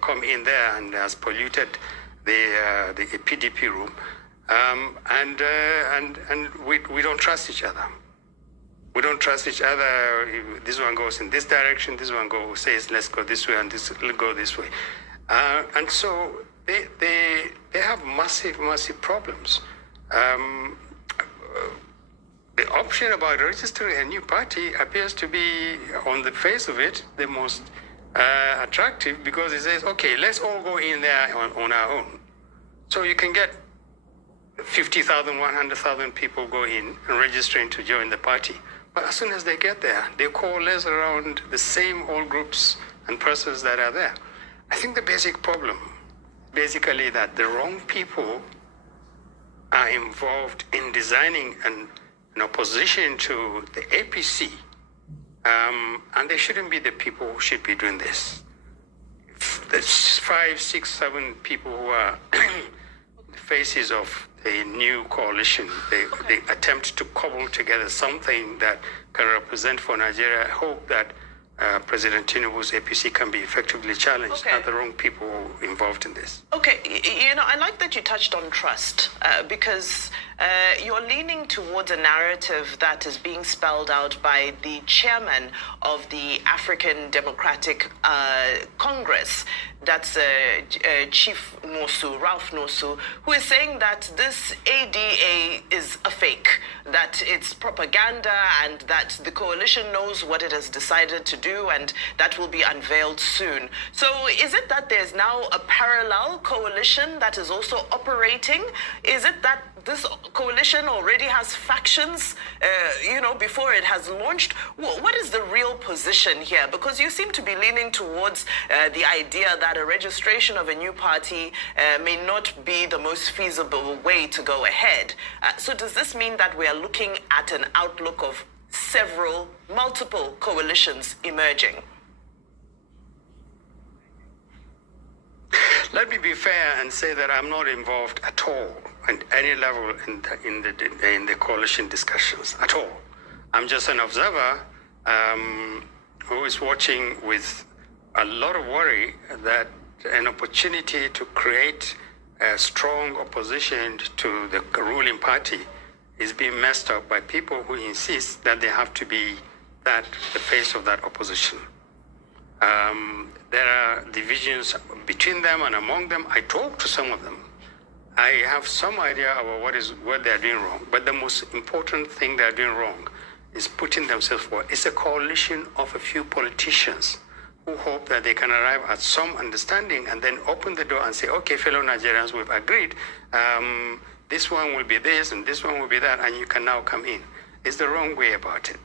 come in there and has polluted the PDP room, and we don't trust each other. We don't trust each other. This one goes in this direction. This one says let's go this way, and this will go this way, and so they have massive problems. The option about registering a new party appears to be, on the face of it, the most attractive, because it says, okay, let's all go in there on our own. So you can get 50,000, 100,000 people go in and registering to join the party. But as soon as they get there, they coalesce around the same old groups and persons that are there. I think the basic problem, basically, that the wrong people are involved in designing an opposition to the APC, and they shouldn't be the people who should be doing this. 5, 6, 7 people who are the faces of a new coalition. They attempt to cobble together something that can represent for Nigeria. I hope that President Tinubu's APC can be effectively challenged. Not the wrong people involved in this. Okay, I like that you touched on trust because you're leaning towards a narrative that is being spelled out by the chairman of the African Democratic Congress. That's Chief Nosu, Ralph Nosu, who is saying that this ADA is a fake, that it's propaganda, and that the coalition knows what it has decided to do, and that will be unveiled soon. So is it that there's now a parallel coalition that is also operating? Is it that this coalition already has factions, before it has launched? What is the real position here? Because you seem to be leaning towards the idea that a registration of a new party may not be the most feasible way to go ahead. So does this mean that we are looking at an outlook of multiple coalitions emerging? Let me be fair and say that I'm not involved at all at any level in the coalition discussions at all. I'm just an observer who is watching with a lot of worry that an opportunity to create a strong opposition to the ruling party is being messed up by people who insist that they have to be the face of that opposition. There are divisions between them and among them. I talk to some of them. I have some idea about what they're doing wrong. But the most important thing they're doing wrong is putting themselves forward. It's a coalition of a few politicians who hope that they can arrive at some understanding and then open the door and say, okay, fellow Nigerians, we've agreed. This one will be this and this one will be that, and you can now come in. It's the wrong way about it.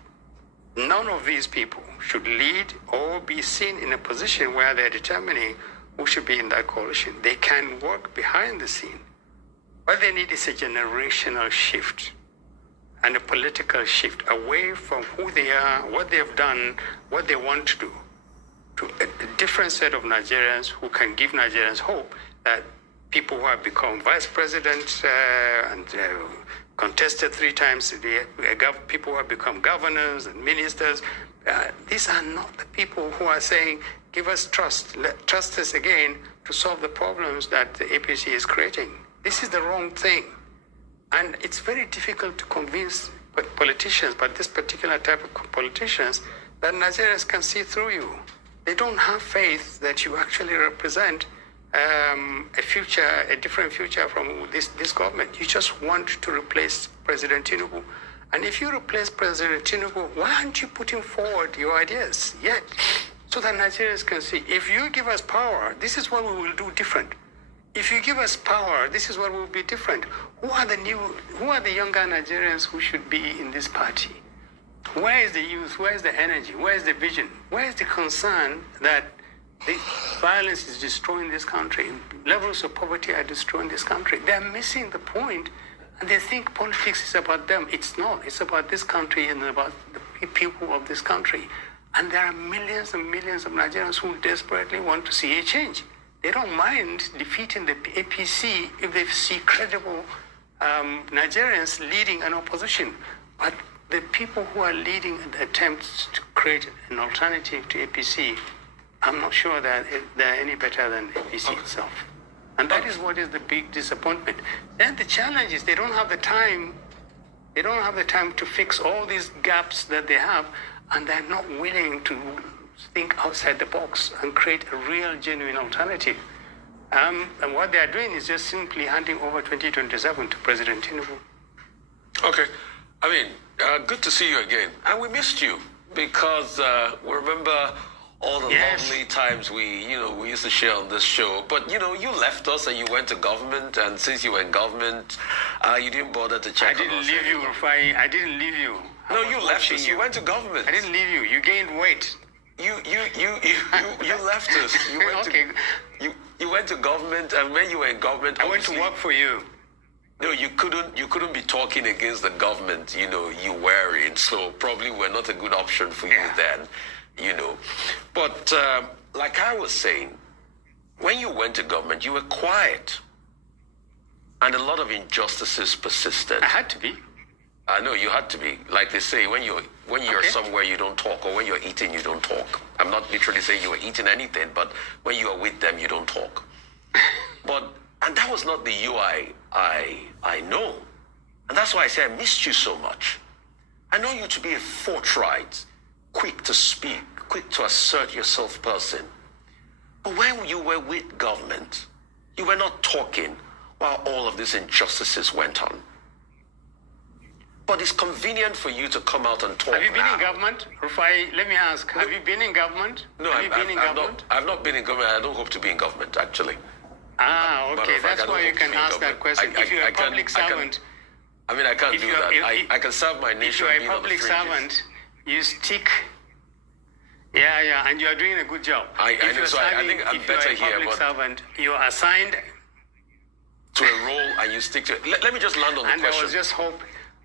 None of these people should lead or be seen in a position where they're determining who should be in that coalition. They can work behind the scene. What they need is a generational shift and a political shift away from who they are, what they've done, what they want to do, to a different set of Nigerians who can give Nigerians hope that people who have become vice president and contested 3 times, people who have become governors and ministers, these are not the people who are saying, give us trust, trust us again to solve the problems that the APC is creating. This is the wrong thing. And it's very difficult to convince politicians, but this particular type of politicians, that Nigerians can see through you. They don't have faith that you actually represent a different future from this government. You just want to replace President Tinubu. And if you replace President Tinubu, why aren't you putting forward your ideas yet? So that Nigerians can see, if you give us power, this is what we will do different. If you give us power, this is what will be different. Who are the younger Nigerians who should be in this party? Where is the youth? Where is the energy? Where is the vision? Where is the concern that the violence is destroying this country? Levels of poverty are destroying this country. They're missing the point, and they think politics is about them. It's not. It's about this country and about the people of this country. And there are millions and millions of Nigerians who desperately want to see a change. They don't mind defeating the APC if they see credible Nigerians leading an opposition. But the people who are leading the attempts to create an alternative to APC, I'm not sure that they're any better than APC itself. And that is what is the big disappointment. Then the challenge is they don't have the time. They don't have the time to fix all these gaps that they have, and they're not willing to think outside the box and create a real, genuine alternative. And what they are doing is just simply handing over 2027 to President Tinubu. Okay. I mean, good to see you again. And we missed you because we remember all the lovely times we used to share on this show. But, you left us and you went to government. And since you were in government, you didn't bother to check on us. I didn't leave you. No, you left us. You went to government. I didn't leave you. You gained weight. You left us. You went you went to government, and when you were in government, I went to work for you. No, you couldn't be talking against the government. You were in, so probably we're not a good option for you then. But like I was saying, when you went to government, you were quiet. And a lot of injustices persisted. I had to be. I know you had to be. Like they say, when you're somewhere, you don't talk, or when you're eating, you don't talk. I'm not literally saying you were eating anything, but when you are with them, you don't talk. And that was not the you I know. And that's why I say I missed you so much. I know you to be a forthright, quick to speak, quick to assert yourself person. But when you were with government, you were not talking while all of these injustices went on. But it's convenient for you to come out and talk. Have you been in government? Rufai, let me ask, have you been in government? No, I've not been in government. I don't hope to be in government, actually. Ah, okay. That's why you can ask that question. If you're a public servant... I can't do that. I can serve my nation. If you're a public servant, you stick... Yeah, and you're doing a good job. I know, so I think I'm better here. If you're a public servant, you're assigned... to a role and you stick to it. Let me just land on the question.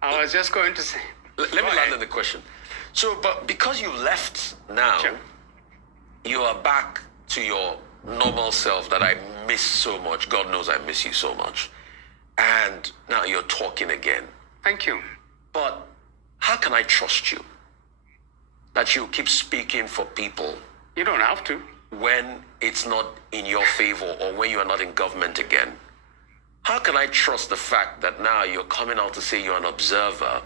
I was just going to say... Let me land on the question. So, but because you left now, sure, you are back to your normal self that I miss so much. God knows I miss you so much. And now you're talking again. Thank you. But how can I trust you? That you keep speaking for people. You don't have to. When it's not in your favor or when you are not in government again. How can I trust the fact that now you're coming out to say you're an observer,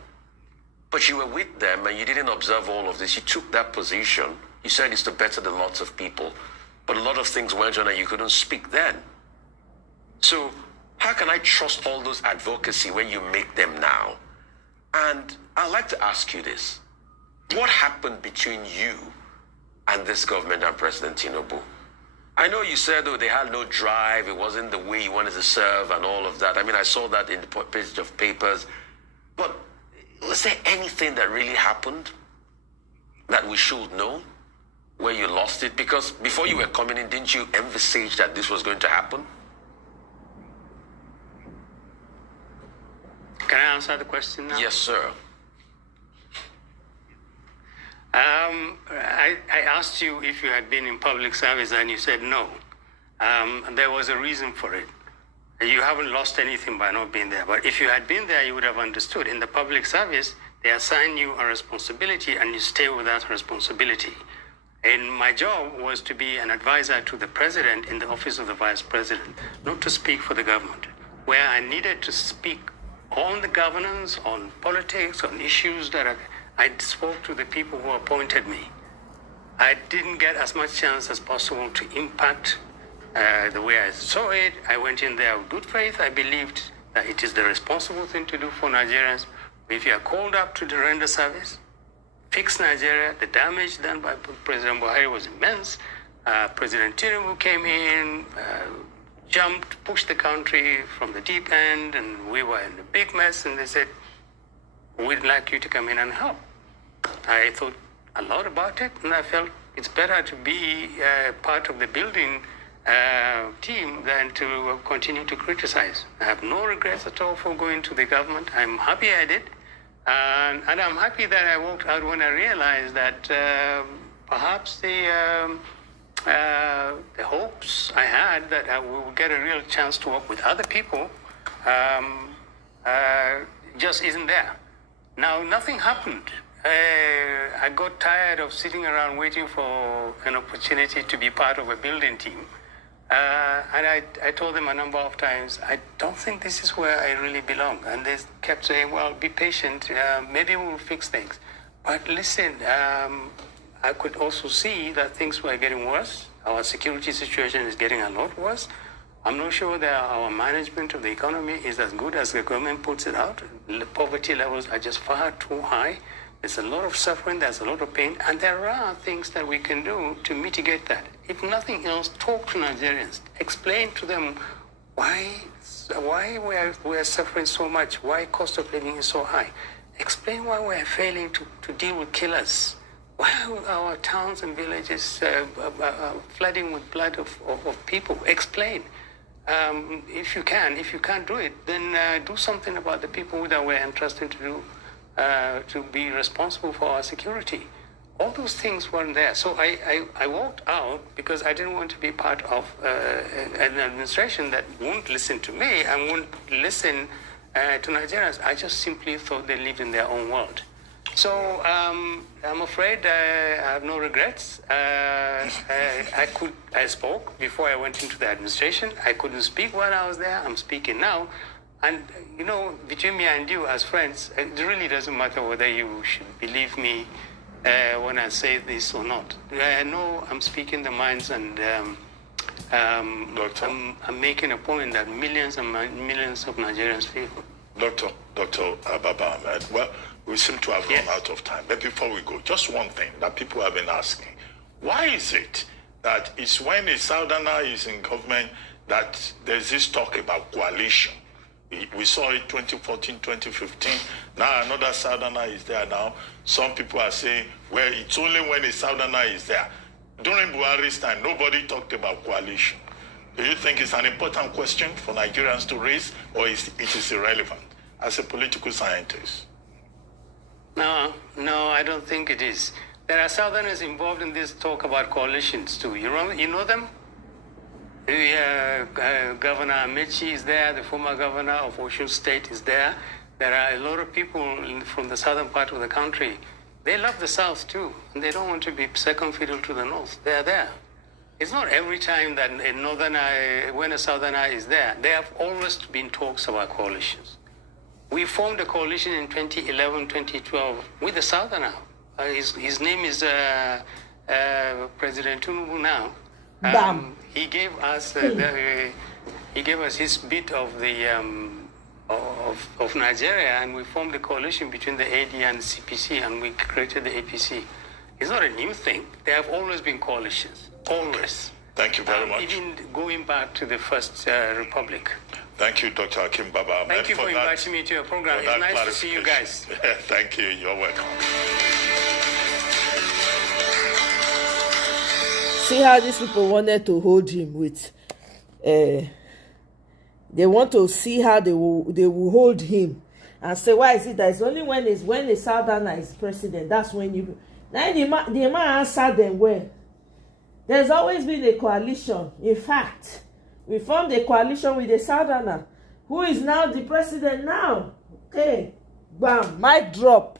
but you were with them and you didn't observe all of this? You took that position. You said it's to better the lots of people, but a lot of things went on and you couldn't speak then. So how can I trust all those advocacy when you make them now? And I'd like to ask you this. What happened between you and this government and President Tinubu? I know you said, they had no drive, it wasn't the way you wanted to serve and all of that. I saw that in the page of papers. But was there anything that really happened that we should know where you lost it? Because before you were coming in, didn't you envisage that this was going to happen? Can I answer the question now? Yes, sir. I asked you if you had been in public service and you said no. There was a reason for it. You haven't lost anything by not being there. But if you had been there, you would have understood. In the public service, they assign you a responsibility and you stay with that responsibility. And my job was to be an advisor to the president in the office of the vice president, not to speak for the government. Where I needed to speak on the governance, on politics, on issues that I spoke to the people who appointed me. I didn't get as much chance as possible to impact the way I saw it. I went in there with good faith. I believed that it is the responsible thing to do for Nigerians. If you are called up to the render service, fix Nigeria, the damage done by President Buhari was immense. President Tinubu came in, jumped, pushed the country from the deep end, and we were in a big mess, and they said, we'd like you to come in and help. I thought a lot about it, and I felt it's better to be part of the building team than to continue to criticize. I have no regrets at all for going to the government. I'm happy I did. And I'm happy that I walked out when I realized that perhaps the hopes I had that I would get a real chance to work with other people just isn't there. Now, nothing happened. I got tired of sitting around waiting for an opportunity to be part of a building team. And I told them a number of times, I don't think this is where I really belong. And they kept saying, well, be patient. Maybe we'll fix things. But listen, I could also see that things were getting worse. Our security situation is getting a lot worse. I'm not sure that our management of the economy is as good as the government puts it out. The poverty levels are just far too high. There's a lot of suffering, there's a lot of pain, and there are things that we can do to mitigate that. If nothing else, talk to Nigerians. Explain to them why we are suffering so much, why cost of living is so high. Explain why we are failing to deal with killers. Why are our towns and villages flooding with blood of people? Explain. If you can't do it, then do something about the people that we're entrusted to do, to be responsible for our security. All those things weren't there. So I walked out because I didn't want to be part of an administration that won't listen to me and won't listen to Nigerians. I just simply thought they lived in their own world. So I'm afraid I have no regrets. I spoke before I went into the administration. I couldn't speak while I was there. I'm speaking now. And, between me and you as friends, it really doesn't matter whether you should believe me when I say this or not. I know I'm speaking the minds, and I'm making a point that millions and millions of Nigerians feel. Dr. Ababa Ahmed, well, we seem to have run out of time. But before we go, just one thing that people have been asking. Why is it that it's when a Southerner is in government that there's this talk about coalition? We saw it 2014, 2015. Now another Southerner is there now. Some people are saying, well, it's only when a Southerner is there. During Buhari's time, nobody talked about coalition. Do you think it's an important question for Nigerians to raise, or it is irrelevant as a political scientist? No, I don't think it is. There are Southerners involved in this talk about coalitions too. You know them? Governor Amechi is there, the former governor of Osun State is there. There are a lot of people from the southern part of the country. They love the South too, and they don't want to be second fiddle to the North. They are there. It's not every time that when a Southerner is there. There have always been talks about coalitions. We formed a coalition in 2011, 2012 with the Southerner. His name is President Tinubu now. He gave us his bit of the of Nigeria, and we formed a coalition between the AD and CPC, and we created the APC. It's not a new thing. There have always been coalitions, always. Thank you very much. Even going back to the First Republic. Thank you, Dr. Akim Baba. Thank you for inviting me to your program. It's nice to see you guys. Thank you. You're welcome. See how these people wanted to hold him with they want to see how they will hold him and say, why is it that it's only when the Southerner is president, that's when you now the man answer them well. There's always been a coalition. In fact, we formed a coalition with the Southerner, who is now the president now. Okay, bam, mic drop.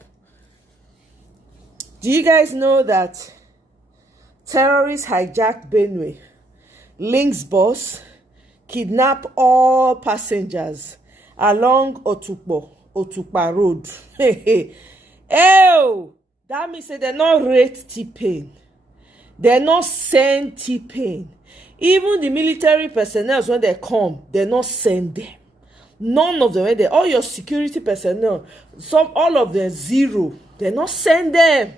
Do you guys know that terrorists hijacked Benue, Links bus, kidnap all passengers along Otukpa Road? Oh, that means they're not rate T-Pain. They're not send T-Pain. Even the military personnel, when they come, they're not send them. None of them. All your security personnel, all of them, zero. They're not send them.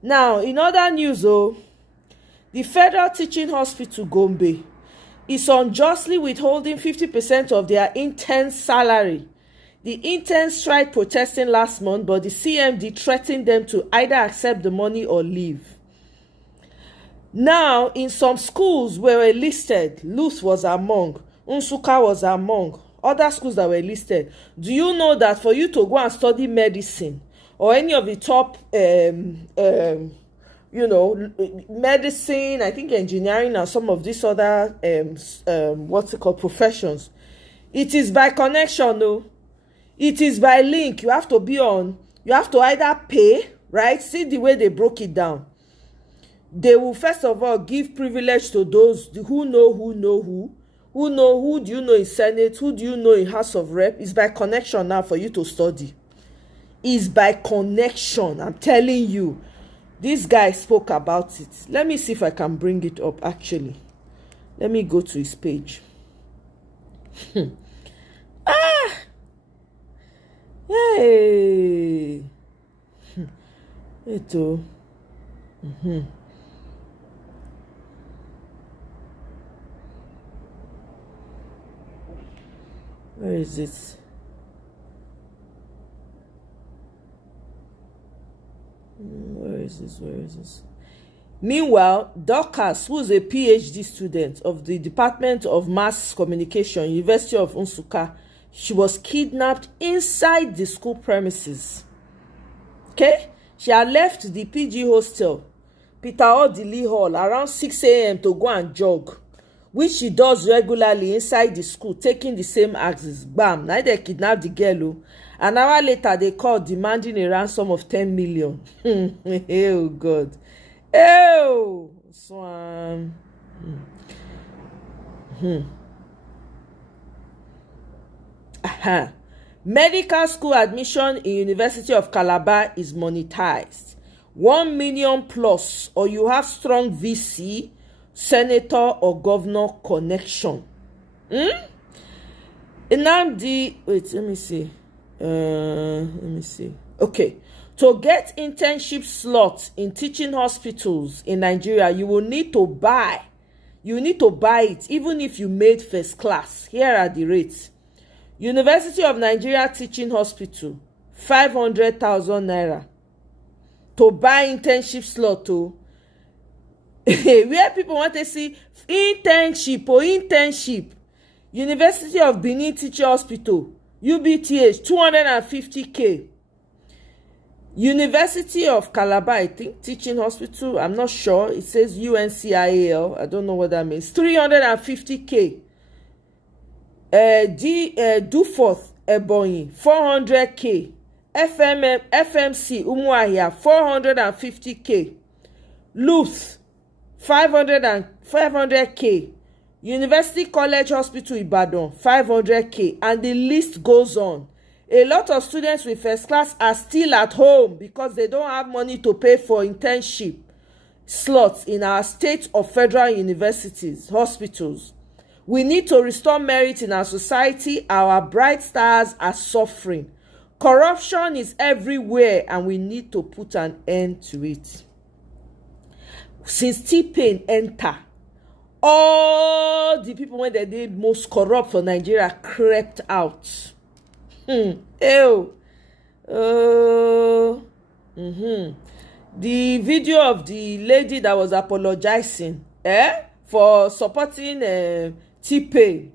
Now, in other news, the Federal Teaching Hospital Gombe is unjustly withholding 50% of their interns' salary. The interns tried protesting last month, but the CMD threatened them to either accept the money or leave. Now, in some schools where were listed, Luz was among, Nsukka was among, other schools that were listed. Do you know that for you to go and study medicine or any of the top, medicine, I think engineering and some of these other, professions, it is by connection, no? It is by link. You have to be on, you have to either pay, right? See the way they broke it down. They will first of all give privilege to those who know who do you know in Senate, who do you know in House of Rep. It's by connection now for you to study. It's by connection. I'm telling you. This guy spoke about it. Let me see if I can bring it up actually. Let me go to his page. Hey. Eto. Where is it? Where is this? Meanwhile, Dorcas, who is a PhD student of the Department of Mass Communication, University of Nsukka, she was kidnapped inside the school premises. Okay? She had left the PG hostel, Peter Odili Hall, around 6 a.m. to go and jog, which she does regularly inside the school, taking the same axis. Bam! Now they kidnapped the girl. An hour later, they called demanding a ransom of 10 million. Oh, God. Oh! Swan. Medical school admission in University of Calabar is monetized. 1 million plus, or you have strong VC, senator or governor connection. Nnamdi, wait, let me see. Okay. To get internship slots in teaching hospitals in Nigeria, you will need to buy. You need to buy it, even if you made first class. Here are the rates. University of Nigeria Teaching Hospital, 500,000 naira. To buy internship slot to where people want to see internship. University of Benin Teaching Hospital, UBTH, 250k. University of Calabar, I think, Teaching Hospital, I'm not sure. It says UNCIAL. I don't know what that means. 350k. Duforth, Ebonyi, 400k. FMC, Umuahia, 450k. Luth, 500k. University College Hospital, Ibadan, 500k. And the list goes on. A lot of students with first class are still at home because they don't have money to pay for internship slots in our state or federal universities, hospitals. We need to restore merit in our society. Our bright stars are suffering. Corruption is everywhere and we need to put an end to it. Since T-Pain enter, all the people when they did most corrupt for Nigeria crept out. The video of the lady that was apologizing for supporting T-Pain.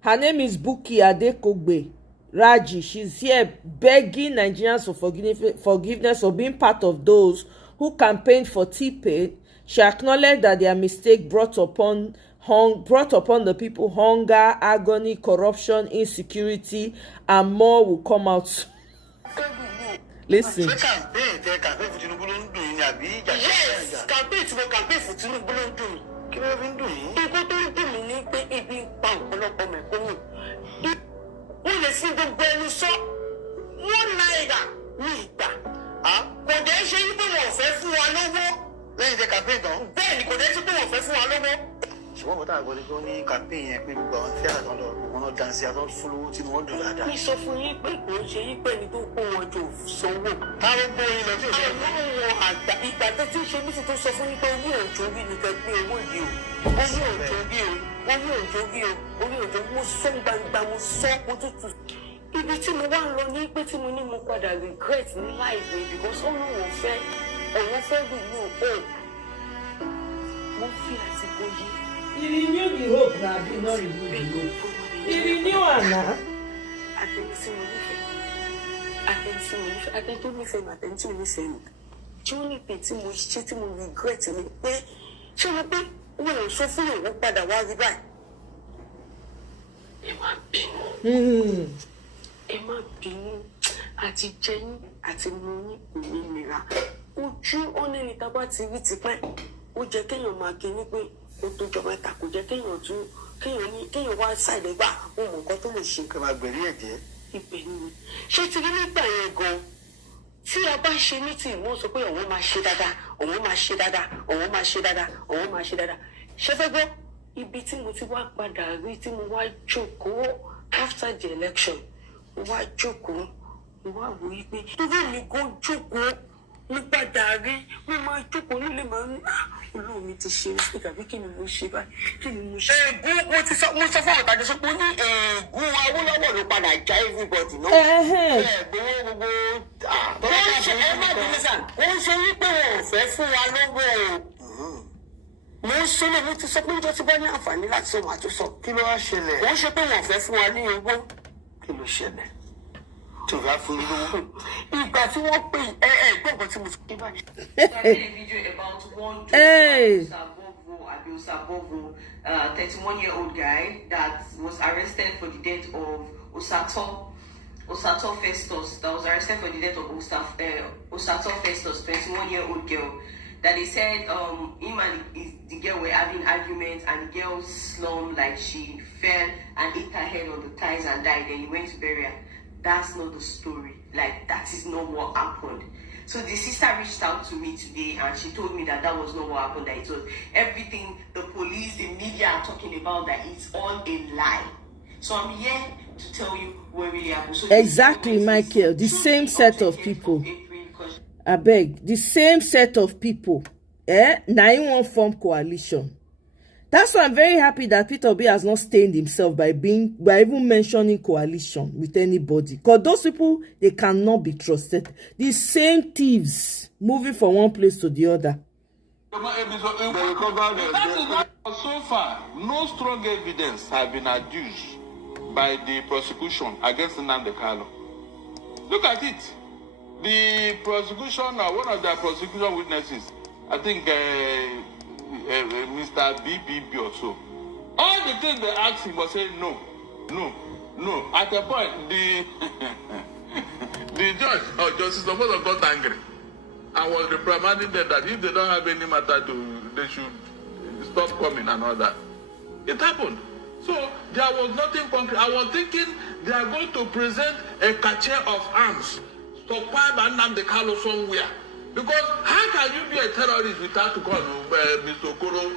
Her name is Buki Adekogbe Raji. She's here begging Nigerians for forgiveness for being part of those who campaigned for T-Pain. She acknowledged that their mistake brought upon the people hunger, agony, corruption, insecurity, and more will come out. Listen. Yes, campaign for Tinubu ló ń dùn. Kí ló fi ń dùn yín? Nǹkan tó ń dùn mí ni pé ebi ń pa ọ̀pọ̀lọpọ̀ mẹ̀kúnnù. Wọ́n lè fi gbogbo ẹnu sọ £1 ní ìgbà. Kò dé ṣe yí pé wọ́n fẹ́ fún wa lówó. Lẹ́yìn tẹ campaign tán. Bẹ́ẹ̀ni kò dé ṣe pé wọ́n fẹ́ fún wa lówó. Ṣùgbọ́n mo tàbí gbọ́dọ̀ pé ó ní campaign yẹn pé gbogbo àwọn tíátà tán lọ wọn náà dansi àtọ́ fún lówó tí wọ́n dùn dáadáa. Mi sọ fún yín pé kò ń ṣe yín pé ní tó kó wọn jò sanwó. Táwọn gbọ́ yín lọ sí òṣèlú. Àwọn àgbà ìgbà tó ti ń ṣe mí sì tó sọ fún yín pé owó òjò bí ni kẹ́ gbé owó yìí o. Owó òjò bí o. Owó òjò bí o. Owó òjò mo sọ gbangba mo sọ mo tútù. Ibi tí mo wá ń lọ ní pé tí mo ní mo padà regret ní láìpẹ́ because ó lóun fẹ́ òun fẹ́ bí mi ò pé mo fi àsìkò yìí. He renewed the hope na be not renewed the hope. He renew am na. Àtẹ̀sí mo nífẹ̀ẹ́ àtẹ̀tó nífẹ̀ẹ́ mi àtẹ̀tí mo nífẹ̀ẹ́ mi. Tí ó ní pé tí mo ṣe tí mo regret mi pé ṣé mo pé wọ́n lè sọ fún ìwọ padà wá rí báyìí. Ẹ má bínú. Ẹ má bínú àti jẹyìn àti mu yín kò ní nira. Ojú ọ̀nẹ́ni tá a bá ti rí tipẹ́ ó jẹ́ kéèyàn máa ké ní pé ó tó jọ mẹ́ta kò jẹ́ kéèyàn wá ṣàìdẹ́ gbà ó mọ nǹkan tó lè ṣe. Kí máa gbẹ̀rí ẹ̀jẹ̀. Ibẹ̀ ni ṣé ti rí nígbà yẹn gan-an tí a bá ṣe mítìn wọ́n sọ pé òun máa ṣe dáadáa òun máa ṣe dáadáa òun máa ṣe dáadáa òun máa ṣe dáadáa ṣé fẹ́ gbọ́ ibi tí mo ti wá padà rí tí mo wá jókòó after the election mo wá jókòó mo wá wò yí pé torí mi kò jókòó mo padà rí mo máa jókòó nílé máa ń olóò mi ti ṣe é tàbí kí ni mo ṣe báyìí kí ni mo ṣe. Ègún mo sọ fún ọ̀tàjọ́ sọ pé ó ní ègún Awólọ́wọ̀ ló padà já everybody náà. Gbowó gbogbo ẹ má bí mísà ó ń ṣe wípé wọn ò fẹ́ fún wa lówó o. Mo ń sọ náà mo ti sọ pé níjọ́ tí bá ní àǹfààní láti sọ màá tó sọ. Kí ló wá ṣẹlẹ̀? Wọ́n ṣe pé wọn ò fẹ́ fún wa ní owó. Kí ló ṣẹlẹ̀? to that for you. If you want pay, I made a video about one Usavovo, 31-year-old guy that was arrested for the death of Osato Festus, that was arrested for the death of Osato Festus, 21-year-old girl. That they said him and the girl were having arguments, and the girl slumped, like she fell and hit her head on the ties and died. Then he went to bury her. That's not the story. Like, that is not what happened. So the sister reached out to me today, and she told me that was not what happened. That it was everything the police, the media are talking about, that it's all a lie. So I'm here to tell you what really happened. So exactly, Michael. The same set of people. I beg, the same set of people. Now you want form coalition. That's why I'm very happy that Peter Obi has not stained himself by even mentioning coalition with anybody. Because those people, they cannot be trusted. The same thieves moving from one place to the other. So far, no strong evidence has been adduced by the prosecution against Nnamdi Kanu. Look at it. The prosecution, one of the prosecution witnesses, I think Mr. BBB or so, all the things they asked him was saying no. At a point, the judge or Justice Omoto got angry and was reprimanding them that if they don't have any matter they should stop coming and all that. It happened. So there was nothing concrete. I was thinking they are going to present a cache of arms stockpiled by Nnamdi Kanu somewhere. Because how can you be a terrorist without Mr. Okoro?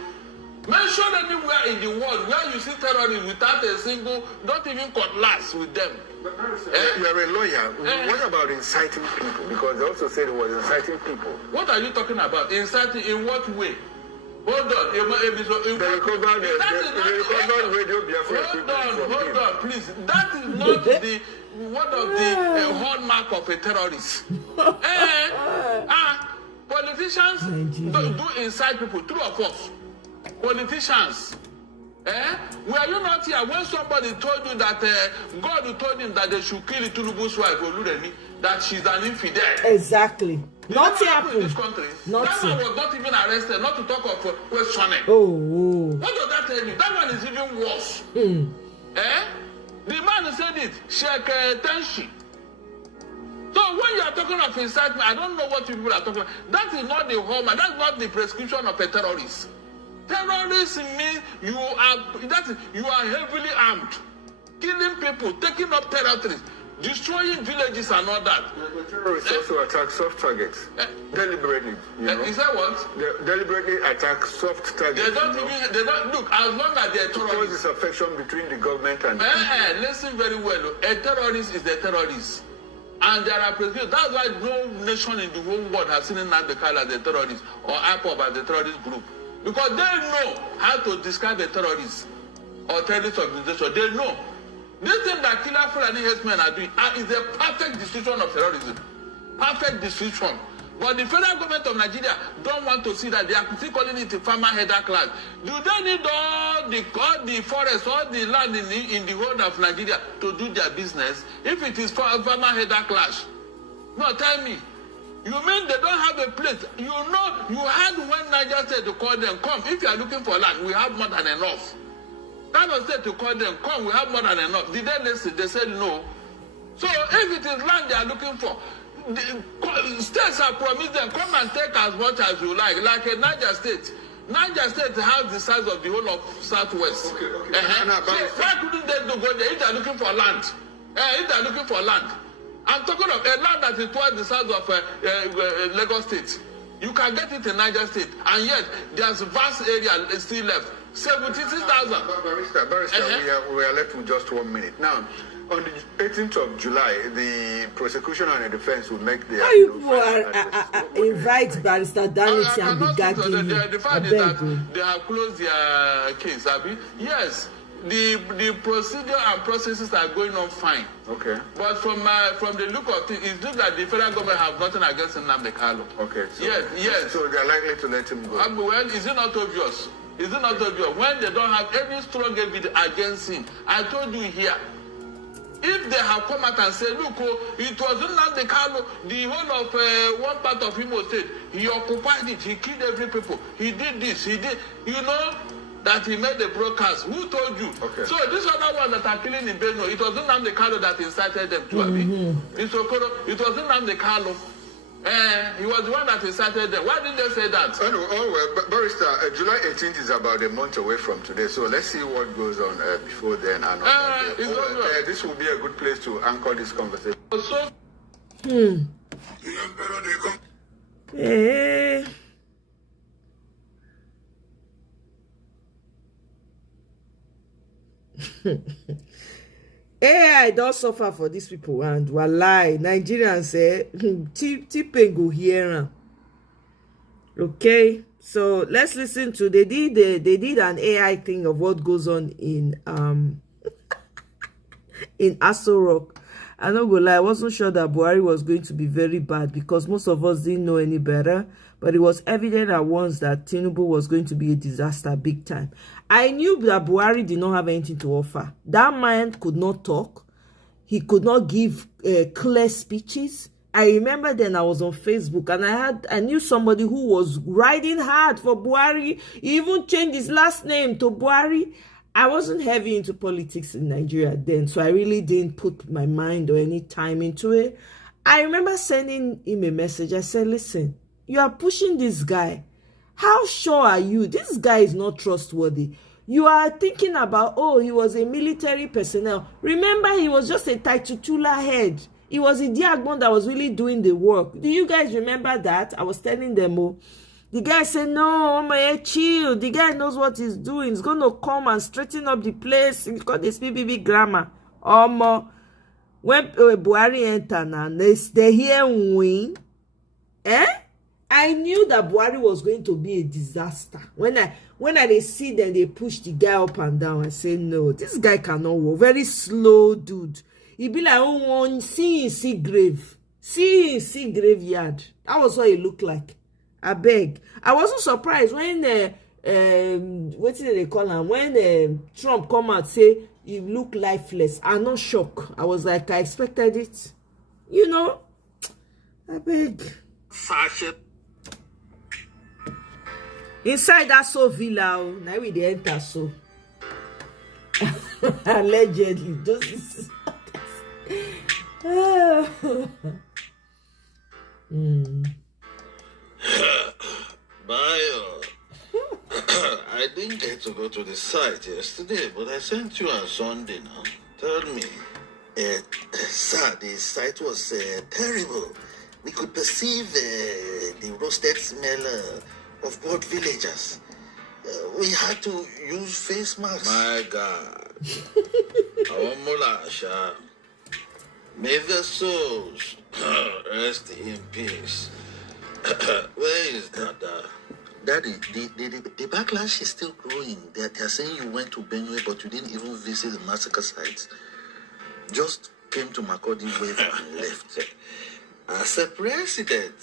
Mention anywhere in the world where you see terrorists without a single, not even cutlass with them. You are a lawyer. What about inciting people? Because they also said it was inciting people. What are you talking about? Inciting in what way? Hold on. Hold on, please. That is not the one of the hallmark of a terrorist. Politicians do incite people, true or false? Politicians. Were you not here when somebody told you that God told him that they should kill Tinubu's wife, Oluremi, that she's an infidel? Exactly. Nothing happened in this country. Nothing. That one was not even arrested, not to talk of questioning. Oh. What does that tell you? That one is even worse. The man who said it, Sheikh Tenshi. So when you are talking of incitement, I don't know what people are talking about. That is not the hallmark. That's not the prescription of a terrorist. Terrorists mean you are heavily armed, killing people, taking up territories, destroying villages and all that. The terrorists also attack soft targets deliberately. Is that what? They deliberately attack soft targets. They don't look, as long as they're terrorists. Because it's affection between the government and listen very well. A terrorist is a terrorist. And there are prescriptions. That's why no nation in the whole world has seen Nnamdi Kanu as a terrorist or IPOB as a terrorist group. Because they know how to describe a terrorist or terrorist organization. They know. This thing that Killer Fulani herdsmen are doing is a perfect description of terrorism. Perfect description. But the federal government of Nigeria don't want to see that. They are still calling it a farmer header class. Do they need all the forest, all the land in the whole of Nigeria to do their business? If it is for a farmer header clash, no, tell me. You mean they don't have a place? You know, you had when Niger State to call them, come. If you are looking for land, we have more than enough. Kano State to call them, come, we have more than enough. Did they listen? They said no. So if it is land they are looking for, the states have promised them, come and take as much as you like a Niger State. Niger State has the size of the whole of Southwest. Okay. So why couldn't they go there if they are looking for land? If they are looking for land. I'm talking of a land that is twice the size of Lagos State. You can get it in Niger State, and yet there's a vast area still left. 76,000. Barrister, we are left with just 1 minute. Now, on the 18th of July, the prosecution and the defense will make their... How you invite Barrister Danity and be gagging you? The fact is that they have closed their case, Abi. Yes. The procedure and processes are going on fine. Okay. But from the look of things, it looks like the federal government have nothing against Nnamdi Kanu. Okay. So, yes. So they are likely to let him go. Well, is it not obvious? Is it not obvious? When they don't have any strong evidence against him, I told you here, If they have come out and said, look, it wasn't Nnamdi Kanu, the whole of one part of Imo State, he occupied it, he killed every people, he did this, he did, you know, that he made the broadcast. Who told you? Okay. So this other one that are killing in Benno, it wasn't Nnamdi Kanu that incited them to in Sokoro, it wasn't Nnamdi Kanu. He was the one that incited them. Why didn't they say that? Well, Barrister, July 18th is about a month away from today, so let's see what goes on before then. And this will be a good place to anchor this conversation. AI don't suffer for these people, and wallahi, Nigerians say T-Pain go here. Okay, so let's listen to they did an AI thing of what goes on in in Aso Rock. I don't go lie, I wasn't sure that Buhari was going to be very bad because most of us didn't know any better, but it was evident at once that Tinubu was going to be a disaster big time. I knew that Buhari did not have anything to offer. That man could not talk. He could not give clear speeches. I remember then I was on Facebook and I knew somebody who was riding hard for Buhari. He even changed his last name to Buhari. I wasn't heavy into politics in Nigeria then, so I really didn't put my mind or any time into it. I remember sending him a message. I said, listen, you are pushing this guy. How sure are you? This guy is not trustworthy. You are thinking about, oh, he was a military personnel. Remember, he was just a titular head. It was a Diagbon that was really doing the work. Do you guys remember that? I was telling them, oh, the guy said, no, my chill. The guy knows what he's doing. He's going to come and straighten up the place. He's got this BBB grammar. When Buhari enter now, they hear win. I knew that Buhari was going to be a disaster. When I see them, they push the guy up and down. I say, no, this guy cannot walk. Very slow dude. He be like, oh, see grave. See graveyard. That was what he looked like. I beg. I wasn't surprised when what did they call him? When Trump come out say he look lifeless. I'm not shocked. I was like, I expected it. You know, I beg. Sasha. Inside that so villa, now we dey enter so. Allegedly, just Bayo, I didn't get to go to the site yesterday, but I sent you on Sunday now. Tell me, sir, the site was terrible. We could perceive the roasted smell of both villagers. We had to use face masks. My God. May the souls rest in peace. Where is Dada? Daddy, the backlash is still growing. They're saying you went to Benue, but you didn't even visit the massacre sites. Just came to Makurdi, waved and left. As a president,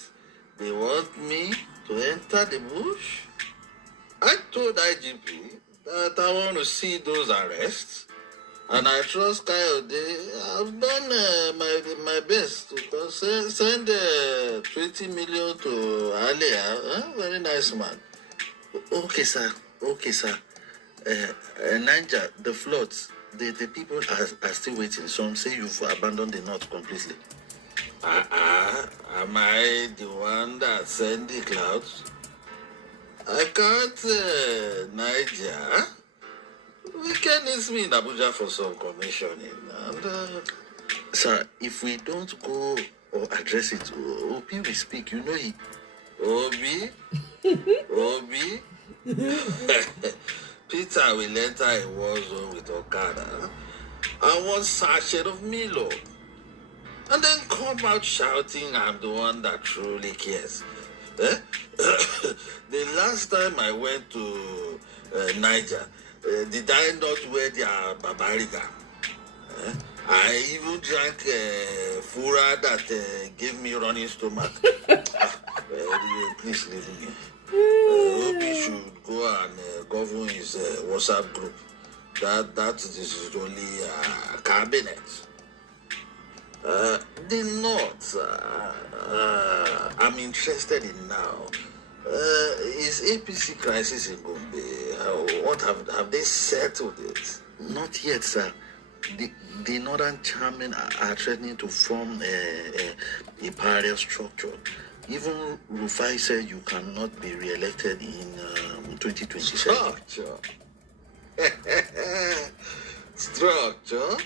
they want me to enter the bush? I told IGP that I want to see those arrests, and I trust Kayode. I've done my best to send 20 million to Alia. Very nice man. Okay, sir. Niger, the floods, the people are still waiting. Some say you've abandoned the north completely. Am I the one that sent the clouds? I can't, Niger. We can need me in Abuja for some commissioning. And, sir, if we don't go or address it, Obi will speak. You know it. Obi? Obi? Peter will enter a war zone with Okada. I want sachet of Milo. And then come out shouting, I'm the one that truly cares. The last time I went to Niger, did I not wear their babariga? I even drank fura that gave me running stomach. Please leave me. I hope he should go and govern his WhatsApp group. That is only a cabinet. The North, I'm interested in now. Is APC crisis in Gombe? What have they settled it? Not yet, sir. The northern chairmen are threatening to form a parallel structure. Even Rufai said you cannot be re-elected in 2027. Structure? Structure?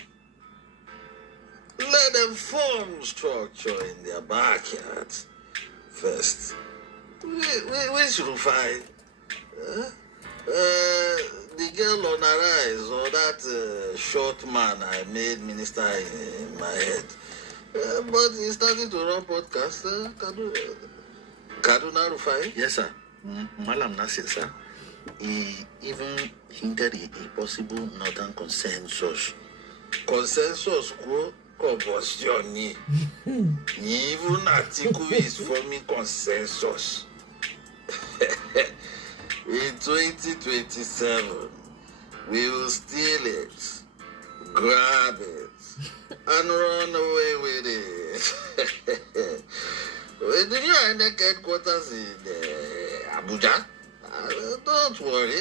Let them form structure in their backyards first. Where's Rufai? The girl on Arise, or that short man I made minister in my head. But he's starting to run podcast. Kaduna Rufai? Yes, sir. Malam Nasir, sir. He even hinted a possible northern consensus. Consensus, combustion. Even Atiku is forming consensus. In 2027, we will steal it, grab it, and run away with it. Did you INEC headquarters in Abuja? Don't worry,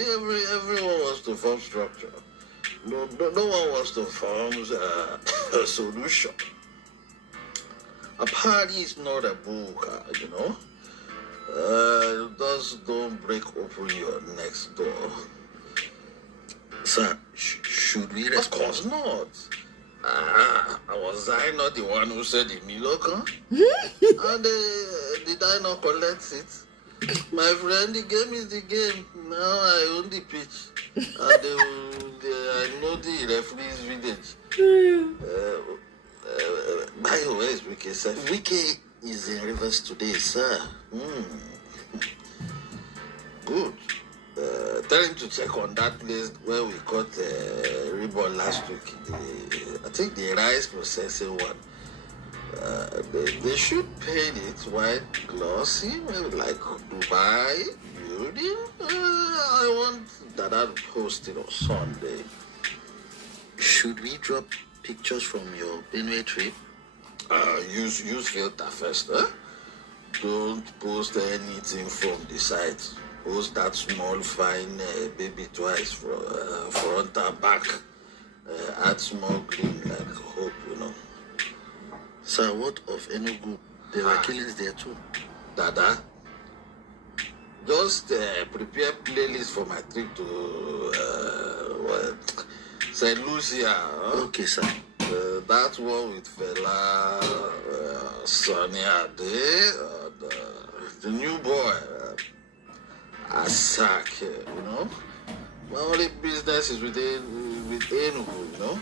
everyone wants to form structure. No one wants to form a solution. A party is not a book, you know. Just don't break open your next door. Sir, should we respond? Of course not. Was I not the one who said the Miloko? And did I not collect it? My friend, the game is the game. Now I own the pitch. And I know the referee's village. By the way, is Wike safe? Wike is in Rivers today, sir. Good. Tell him to check on that place where we caught ribbon last week. I think the rice processing one. They should paint it white glossy, maybe like Dubai building. I want that to post it on Sunday. Should we drop pictures from your Benue trip? Use filter first, huh? Don't post anything from the site. Post that small fine baby twice for front and back. Add small green like hope, you know. Sir, what of Enugu? There were killings there too. Dada, just prepare playlist for my trip to St. Lucia. Huh? Okay, sir. That one with Fela, Sonny Ade, the new boy, Asak, you know. My only business is with Enugu, you know.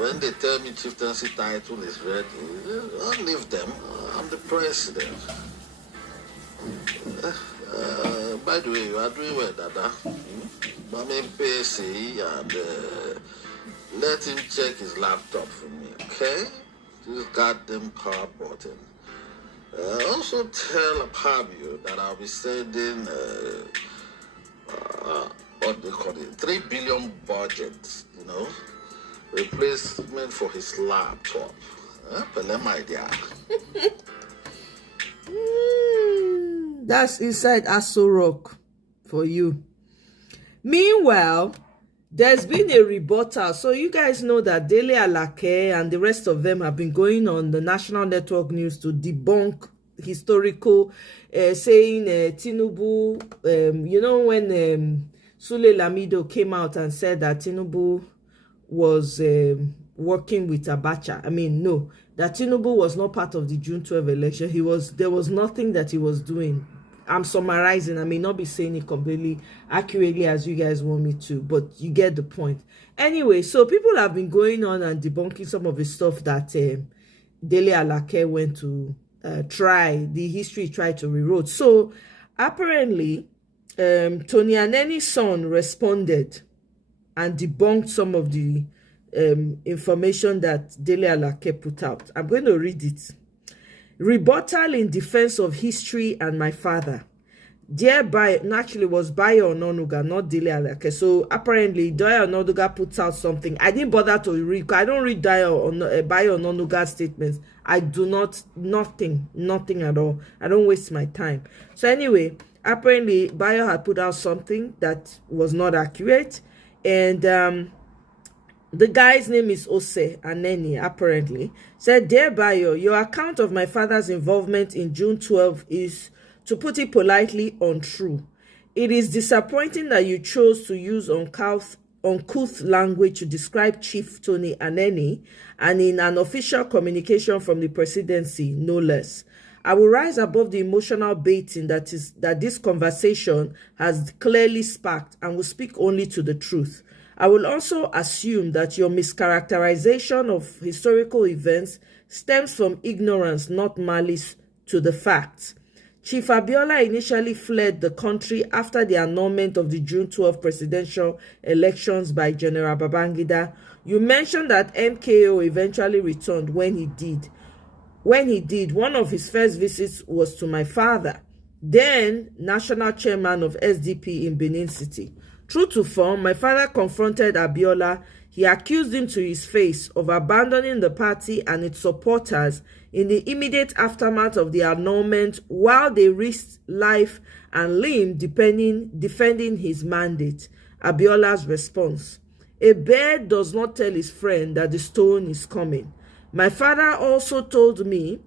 When they tell me chieftaincy title is ready, I'll leave them. I'm the president. By the way, you are doing well, Dada. Mame PC, and let him check his laptop for me, okay? This goddamn power button. Also tell Pabio that I'll be sending what they call it, 3 billion budget, you know, replacement for his laptop. My idea. That's inside Aso Rock for you. Meanwhile, there's been a rebuttal. So you guys know that Dele Alake and the rest of them have been going on the national network news to debunk historical, saying Tinubu, you know, when Sule Lamido came out and said that Tinubu was working with Abacha. I mean, no, that Tinubu was not part of the June 12 election. There was nothing that he was doing. I'm summarizing. I may not be saying it completely accurately as you guys want me to, but you get the point. Anyway, so people have been going on and debunking some of the stuff that Dele Alake went to try to rewrote. So apparently, Tony Aneni's son responded and debunked some of the information that Dele Alake put out. I'm going to read it. Rebuttal in defense of history and my father. Dear Bayo, actually was Bayo Ononuga, not Dele Alake. So apparently Bayo Ononuga puts out something. I didn't bother to read. I don't read Bayo Ononuga statements. I do not, nothing at all. I don't waste my time. So anyway, apparently Bayo had put out something that was not accurate, and the guy's name is Ose Aneni, apparently. Said, Dear Bayo, your account of my father's involvement in June 12 is, to put it politely, untrue. It is disappointing that you chose to use uncouth language to describe Chief Tony Aneni, and in an official communication from the presidency, no less. I will rise above the emotional baiting that this conversation has clearly sparked, and will speak only to the truth. I will also assume that your mischaracterization of historical events stems from ignorance, not malice to the facts. Chief Abiola initially fled the country after the annulment of the June 12 presidential elections by General Babangida. You mentioned that MKO eventually returned. When he did, one of his first visits was to my father, then national chairman of SDP in Benin City. True to form, my father confronted Abiola. He accused him to his face of abandoning the party and its supporters in the immediate aftermath of the annulment, while they risked life and limb defending his mandate. Abiola's response: a bird does not tell his friend that the stone is coming. My father also told me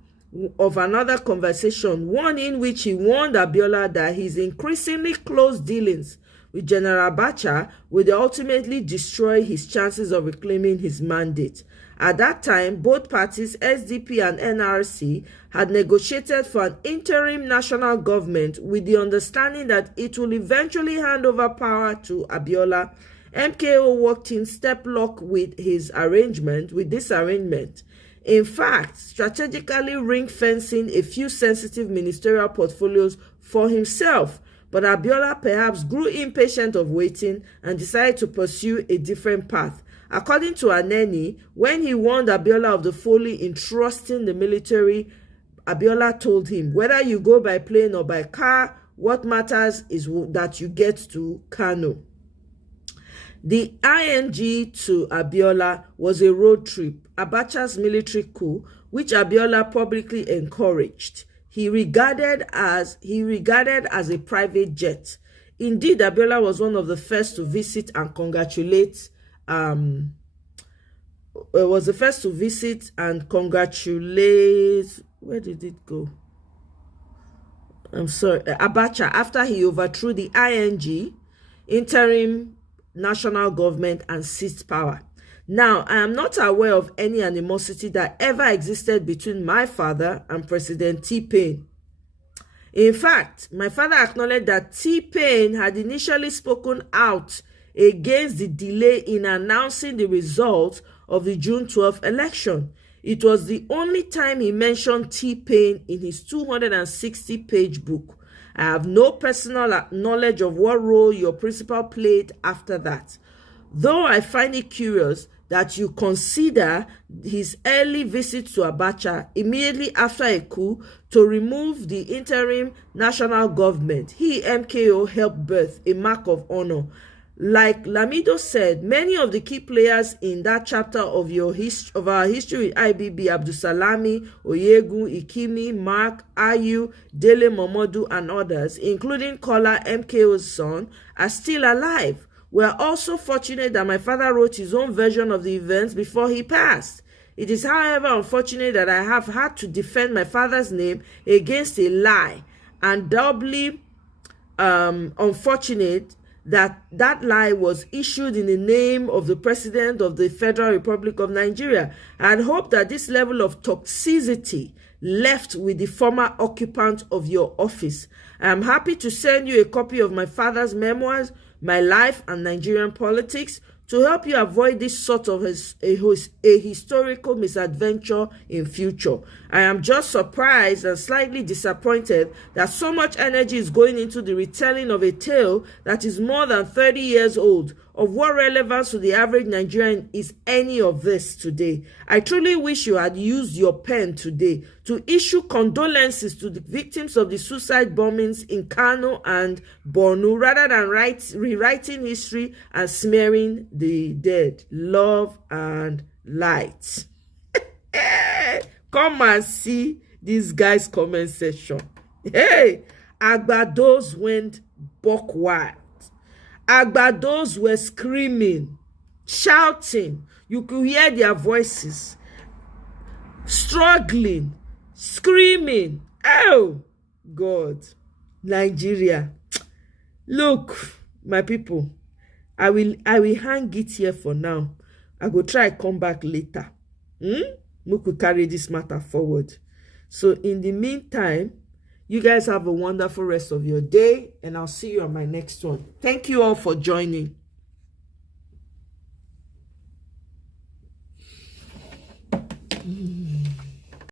of another conversation, one in which he warned Abiola that his increasingly close dealings with General Abacha would ultimately destroy his chances of reclaiming his mandate. At that time, both parties, SDP and NRC, had negotiated for an interim national government with the understanding that it will eventually hand over power to Abiola. MKO worked in step lock with this arrangement. In fact, strategically ring-fencing a few sensitive ministerial portfolios for himself. But Abiola perhaps grew impatient of waiting and decided to pursue a different path. According to Aneni, when he warned Abiola of the folly in trusting the military, Abiola told him, whether you go by plane or by car, what matters is that you get to Kano. The ING to Abiola was a road trip, Abacha's military coup, which Abiola publicly encouraged. He regarded as a private jet. Indeed, Abiola was one of the first to visit and congratulate. Where did it go? I'm sorry, Abacha, after he overthrew the ING, interim national government, and seized power. Now, I am not aware of any animosity that ever existed between my father and President T-Pain. In fact, my father acknowledged that T-Pain had initially spoken out against the delay in announcing the result of the June 12 election. It was the only time he mentioned T-Pain in his 260-page book. I have no personal knowledge of what role your principal played after that, though I find it curious that you consider his early visit to Abacha immediately after a coup to remove the interim national government he, MKO, helped birth, a mark of honor. Like Lamido said, many of the key players in that chapter of our history with IBB, Abdusalami, Oyegu, Ikimi, Mark, Ayu, Dele Momodu, and others, including Kola, MKO's son, are still alive. We are also fortunate that my father wrote his own version of the events before he passed. It is, however, unfortunate that I have had to defend my father's name against a lie, and doubly unfortunate that lie was issued in the name of the President of the Federal Republic of Nigeria, and hope that this level of toxicity left with the former occupant of your office. I am happy to send you a copy of my father's memoirs, My Life and Nigerian Politics, to help you avoid this sort of a historical misadventure in future. I am just surprised and slightly disappointed that so much energy is going into the retelling of a tale that is more than 30 years old, of what relevance to the average Nigerian is any of this today. I truly wish you had used your pen today to issue condolences to the victims of the suicide bombings in Kano and Borno rather than rewriting history and smearing the dead. Love and light. Come and see this guy's comment section. Hey, Agbados went buck wild. Agbados were screaming, shouting. You could hear their voices, struggling, screaming. Oh, God. Nigeria. Look, my people, I will hang it here for now. I go try come back later. We could carry this matter forward. So in the meantime, you guys have a wonderful rest of your day, and I'll see you on my next one. Thank you all for joining.